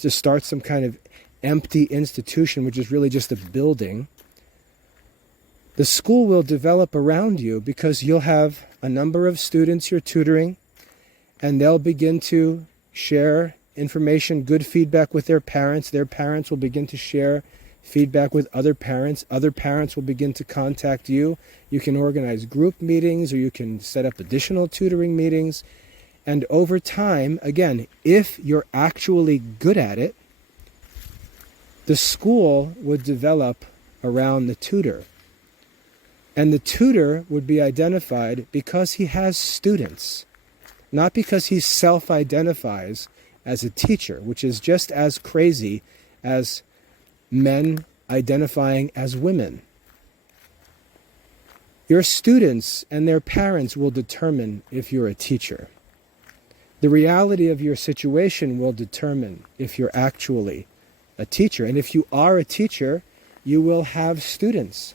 to start some kind of empty institution, which is really just a building. The school will develop around you because you'll have a number of students you're tutoring, and they'll begin to share information, good feedback with their parents. Their parents will begin to share feedback with other parents. Other parents will begin to contact you. You can organize group meetings, or you can set up additional tutoring meetings. And over time, again, if you're actually good at it, the school would develop around the tutor. And the tutor would be identified because he has students, not because he self-identifies as a teacher, which is just as crazy as men identifying as women. Your students and their parents will determine if you're a teacher. The reality of your situation will determine if you're actually a teacher. And if you are a teacher, you will have students.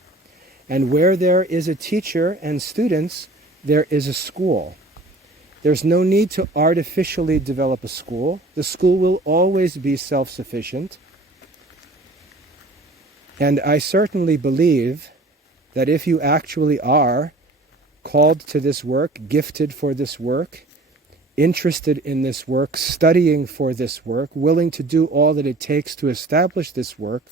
And where there is a teacher and students, there is a school. There's no need to artificially develop a school. The school will always be self-sufficient. And I certainly believe that if you actually are called to this work, gifted for this work, interested in this work, studying for this work, willing to do all that it takes to establish this work,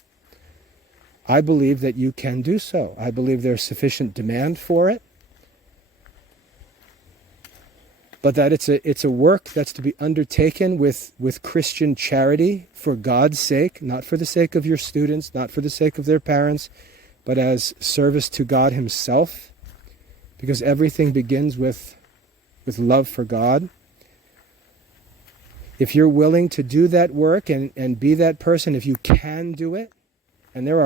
I believe that you can do so. I believe there's sufficient demand for it, but that it's a work that's to be undertaken with Christian charity for God's sake, not for the sake of your students, not for the sake of their parents, but as service to God himself, because everything begins with love for God. If you're willing to do that work and be that person, if you can do it, and there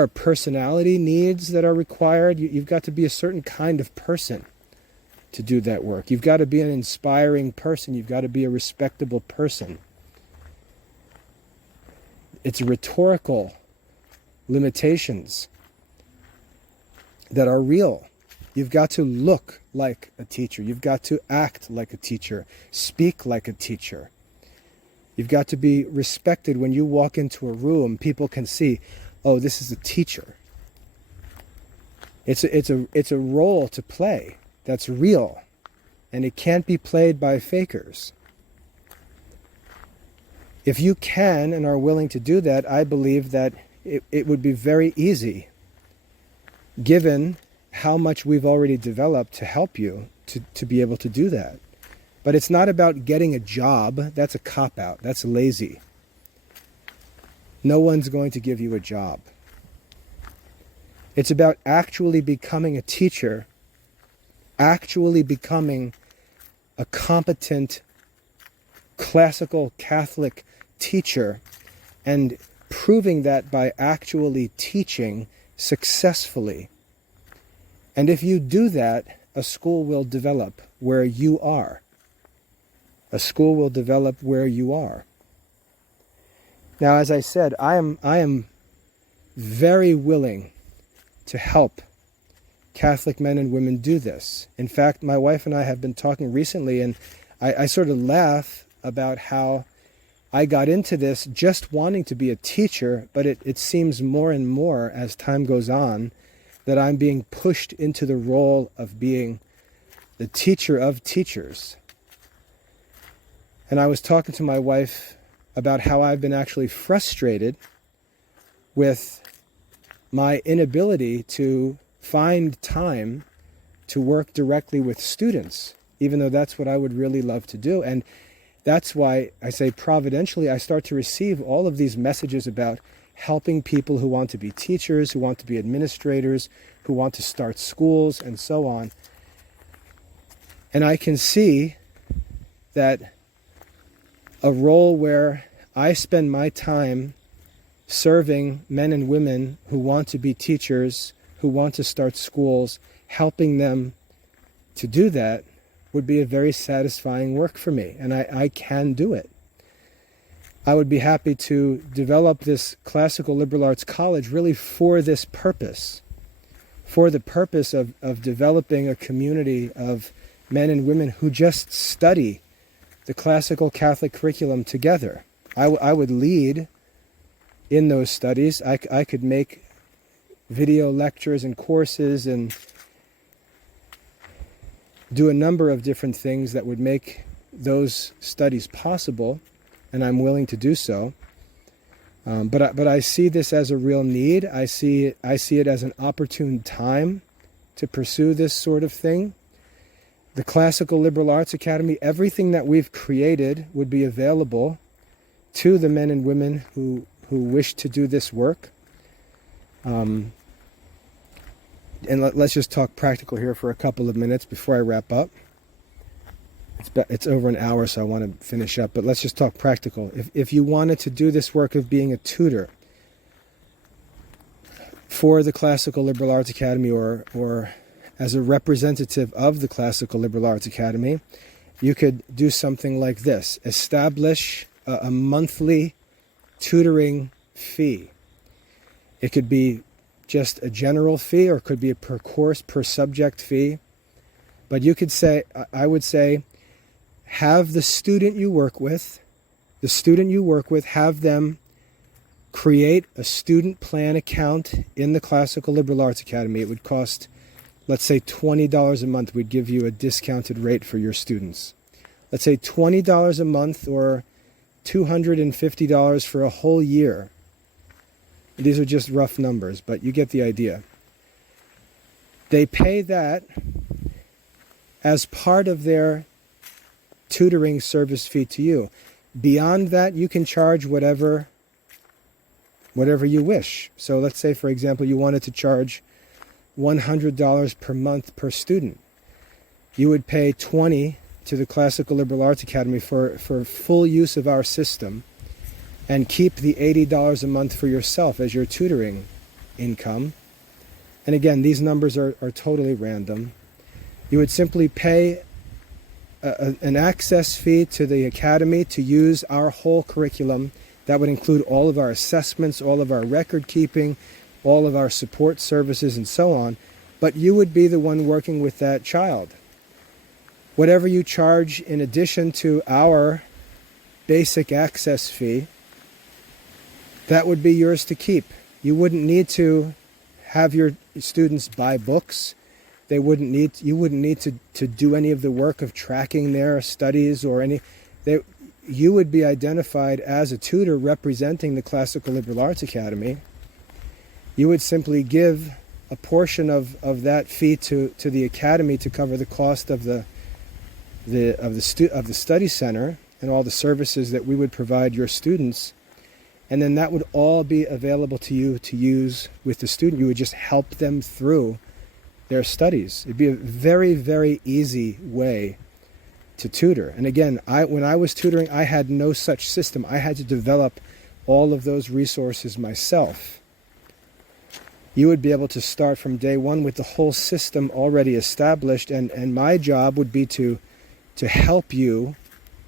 are personality needs that are required, you've got to be a certain kind of person to do that work. You've got to be an inspiring person. You've got to be a respectable person. It's rhetorical limitations that are real. You've got to look like a teacher. You've got to act like a teacher, speak like a teacher. You've got to be respected when you walk into a room. People can see, oh, this is a teacher. It's a role to play that's real, and it can't be played by fakers. If you can and are willing to do that, I believe that it would be very easy, given how much we've already developed to help you to be able to do that. But it's not about getting a job. That's a cop-out. That's lazy. No one's going to give you a job. It's about actually becoming a teacher, actually becoming a competent classical Catholic teacher, and proving that by actually teaching successfully. And if you do that, a school will develop where you are. A school will develop where you are. Now, as I said, I am very willing to help Catholic men and women do this. In fact, my wife and I have been talking recently, and I sort of laugh about how I got into this just wanting to be a teacher, but it seems more and more as time goes on that I'm being pushed into the role of being the teacher of teachers. And I was talking to my wife about how I've been actually frustrated with my inability to find time to work directly with students, even though that's what I would really love to do. And that's why I say providentially I start to receive all of these messages about helping people who want to be teachers, who want to be administrators, who want to start schools, and so on. And I can see that a role where I spend my time serving men and women who want to be teachers, who want to start schools, helping them to do that would be a very satisfying work for me, and I can do it. I would be happy to develop this classical liberal arts college really for this purpose, for the purpose of developing a community of men and women who just study the classical Catholic curriculum together. I would lead in those studies. I could make video lectures and courses and do a number of different things that would make those studies possible, and I'm willing to do so. But I see this as a real need. I see it as an opportune time to pursue this sort of thing. The Classical Liberal Arts Academy, everything that we've created would be available to the men and women who wish to do this work. And let's just talk practical here for a couple of minutes before I wrap up. It's over an hour, so I want to finish up, but let's just talk practical. If you wanted to do this work of being a tutor for the Classical Liberal Arts Academy or as a representative of the Classical Liberal Arts Academy, you could do something like this. Establish a monthly tutoring fee. It could be just a general fee, or it could be a per course, per subject fee. But you could say, I would say, have the student you work with, have them create a student plan account in the Classical Liberal Arts Academy. It would cost, let's say, $20 a month. We'd give you a discounted rate for your students. Let's say $20 a month or $250 for a whole year. These are just rough numbers, but you get the idea. They pay that as part of their tutoring service fee to you. Beyond that, you can charge whatever you wish. So let's say, for example, you wanted to charge $100 per month per student. You would pay $20 to the Classical Liberal Arts Academy for full use of our system, and keep the $80 a month for yourself as your tutoring income. And again, these numbers are totally random. You would simply pay an access fee to the academy to use our whole curriculum. That would include all of our assessments, all of our record keeping, all of our support services, and so on. But you would be the one working with that child. Whatever you charge in addition to our basic access fee, that would be yours to keep. You wouldn't need to have your students buy books. You wouldn't need to do any of the work of tracking their studies or any. You would be identified as a tutor representing the Classical Liberal Arts Academy. You would simply give a portion of that fee to the academy to cover the cost of the study center and all the services that we would provide your students. And then that would all be available to you to use with the student. You would just help them through their studies. It'd be a very, very easy way to tutor. And again, when I was tutoring, I had no such system. I had to develop all of those resources myself. You would be able to start from day one with the whole system already established, and my job would be to help you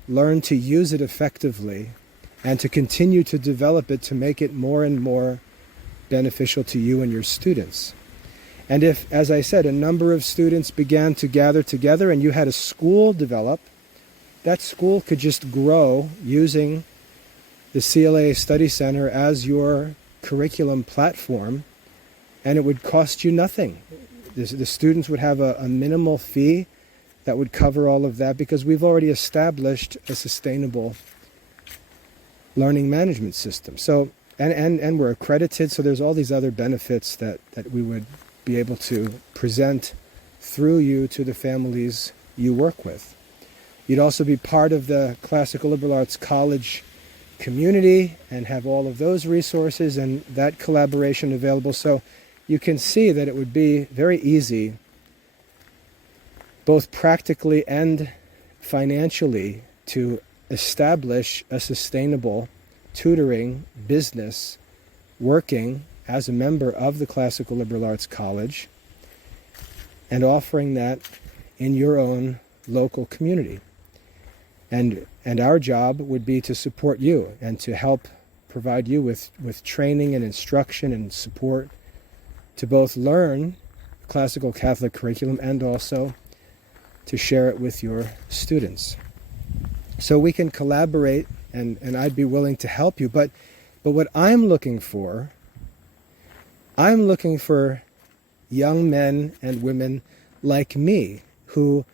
learn to use it effectively and to continue to develop it to make it more and more beneficial to you and your students. And if, as I said, a number of students began to gather together and you had a school develop, that school could just grow using the CLA Study Center as your curriculum platform, and it would cost you nothing. The students would have a minimal fee that would cover all of that, because we've already established a sustainable learning management system. So, and we're accredited, so there's all these other benefits that we would be able to present through you to the families you work with. You'd also be part of the Classical Liberal Arts College community and have all of those resources and that collaboration available. So you can see that it would be very easy, both practically and financially, to establish a sustainable tutoring business working as a member of the Classical Liberal Arts College and offering that in your own local community. And our job would be to support you and to help provide you with training and instruction and support to both learn classical Catholic curriculum and also to share it with your students. So we can collaborate, and I'd be willing to help you. But what I'm looking for young men and women like me who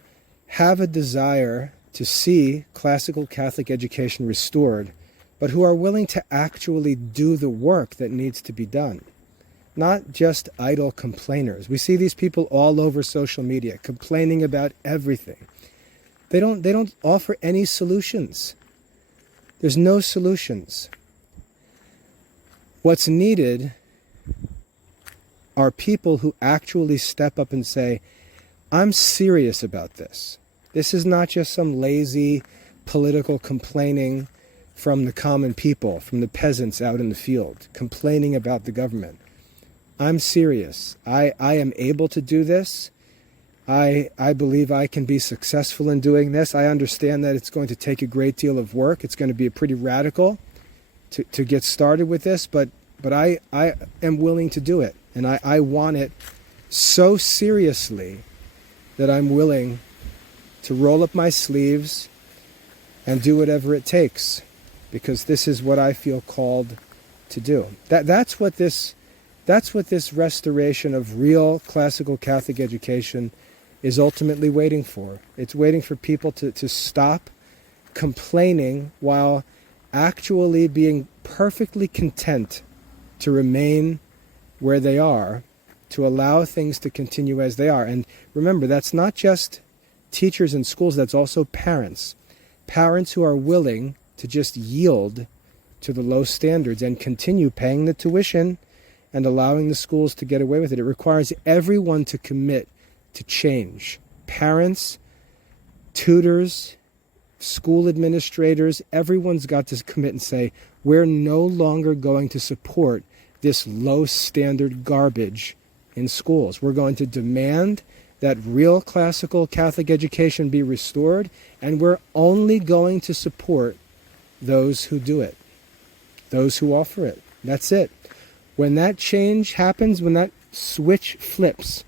have a desire to see classical Catholic education restored, but who are willing to actually do the work that needs to be done. Not just idle complainers. We see these people all over social media complaining about everything. They don't offer any solutions. There's no solutions. What's needed are people who actually step up and say, I'm serious about this. This is not just some lazy political complaining from the common people, from the peasants out in the field, complaining about the government. I'm serious. I am able to do this. I believe I can be successful in doing this. I understand that it's going to take a great deal of work. It's going to be pretty radical to get started with this, but I am willing to do it. And I want it so seriously that I'm willing to roll up my sleeves and do whatever it takes, because this is what I feel called to do. That's what this restoration of real classical Catholic education is ultimately waiting for. It's waiting for people to stop complaining while actually being perfectly content to remain where they are, to allow things to continue as they are. And remember, that's not just teachers in schools, that's also parents. Parents who are willing to just yield to the low standards and continue paying the tuition and allowing the schools to get away with it. It requires everyone to commit to change. Parents, tutors, school administrators, everyone's got to commit and say, we're no longer going to support this low standard garbage in schools. We're going to demand that real classical Catholic education be restored, and we're only going to support those who do it, those who offer it. That's it. When that change happens, when that switch flips,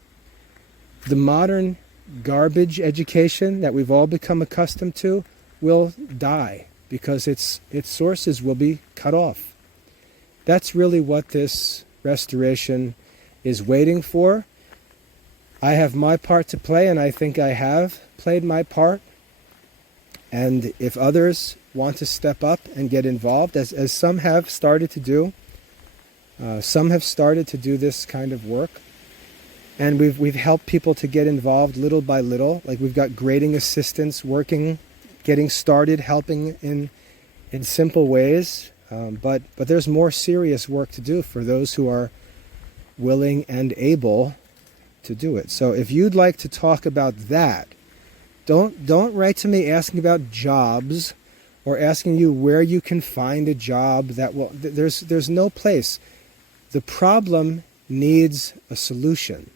the modern garbage education that we've all become accustomed to will die, because its sources will be cut off. That's really what this restoration is waiting for. I have my part to play, and I think I have played my part. And if others want to step up and get involved, as some have started to do, some have started to do this kind of work, and we've helped people to get involved little by little. Like, we've got grading assistants working, getting started, helping in simple ways. But there's more serious work to do for those who are willing and able to do it. So if you'd like to talk about that, don't write to me asking about jobs or asking you where you can find a job that will. There's no place. The problem needs a solution.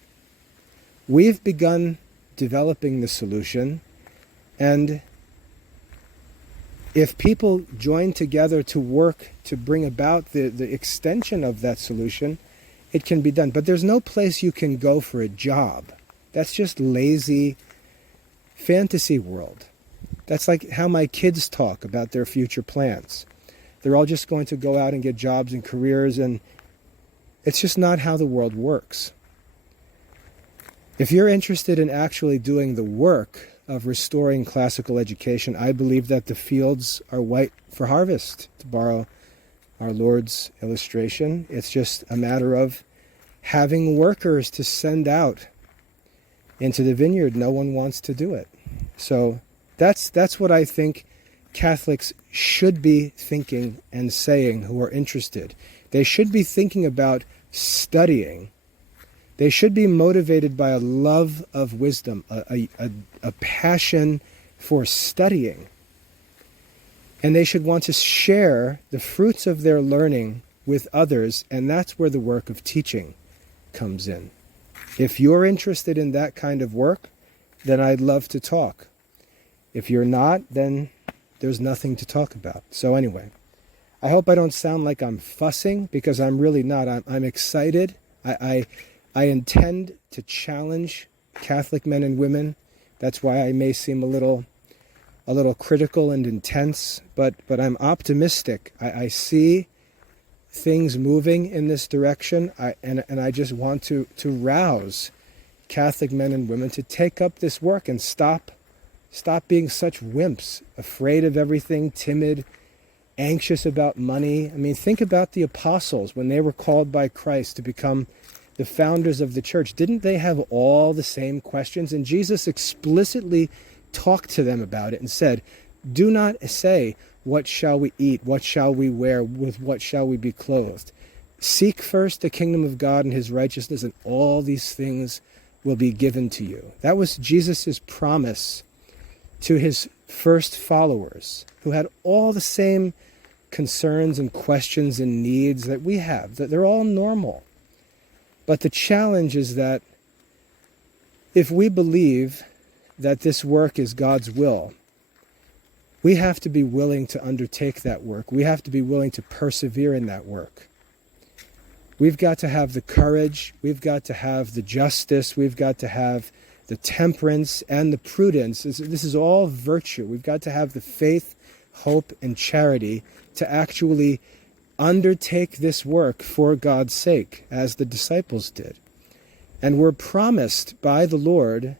We've begun developing the solution, and if people join together to work to bring about the extension of that solution, it can be done. But there's no place you can go for a job. That's just lazy fantasy world. That's like how my kids talk about their future plans. They're all just going to go out and get jobs and careers, and it's just not how the world works. If you're interested in actually doing the work of restoring classical education, I believe that the fields are white for harvest, to borrow our Lord's illustration. It's just a matter of having workers to send out into the vineyard. No one wants to do it. So that's what I think Catholics should be thinking and saying who are interested. They should be thinking about studying. They should be motivated by a love of wisdom, a passion for studying. And they should want to share the fruits of their learning with others, and that's where the work of teaching comes in. If you're interested in that kind of work, then I'd love to talk. If you're not, then there's nothing to talk about. So anyway, I hope I don't sound like I'm fussing, because I'm really not. I'm excited. I intend to challenge Catholic men and women. That's why I may seem a little critical and intense, but I'm optimistic. I see things moving in this direction, and I just want to rouse Catholic men and women to take up this work and stop being such wimps, afraid of everything, timid, anxious about money. I mean, think about the apostles when they were called by Christ to become the founders of the church. Didn't they have all the same questions? And Jesus explicitly talked to them about it and said, do not say, what shall we eat? What shall we wear? With what shall we be clothed? Seek first the kingdom of God and his righteousness, and all these things will be given to you. That was Jesus' promise to his first followers, who had all the same concerns and questions and needs that we have, that they're all normal. But the challenge is that if we believe that this work is God's will, we have to be willing to undertake that work. We have to be willing to persevere in that work. We've got to have the courage, we've got to have the justice, we've got to have the temperance and the prudence. This is all virtue. We've got to have the faith, hope, and charity to actually undertake this work for God's sake, as the disciples did. And we're promised by the Lord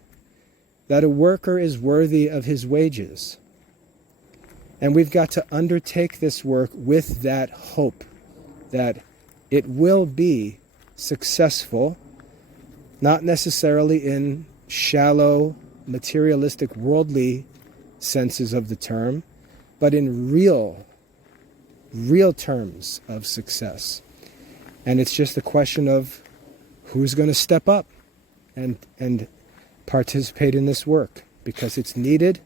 that a worker is worthy of his wages. And we've got to undertake this work with that hope that it will be successful, not necessarily in shallow, materialistic, worldly senses of the term, but in real terms of success. And it's just a question of who's going to step up and participate in this work, because it's needed,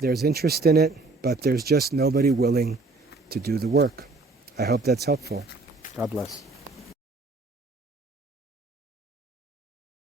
there's interest in it, but there's just nobody willing to do the work. I hope that's helpful. God bless.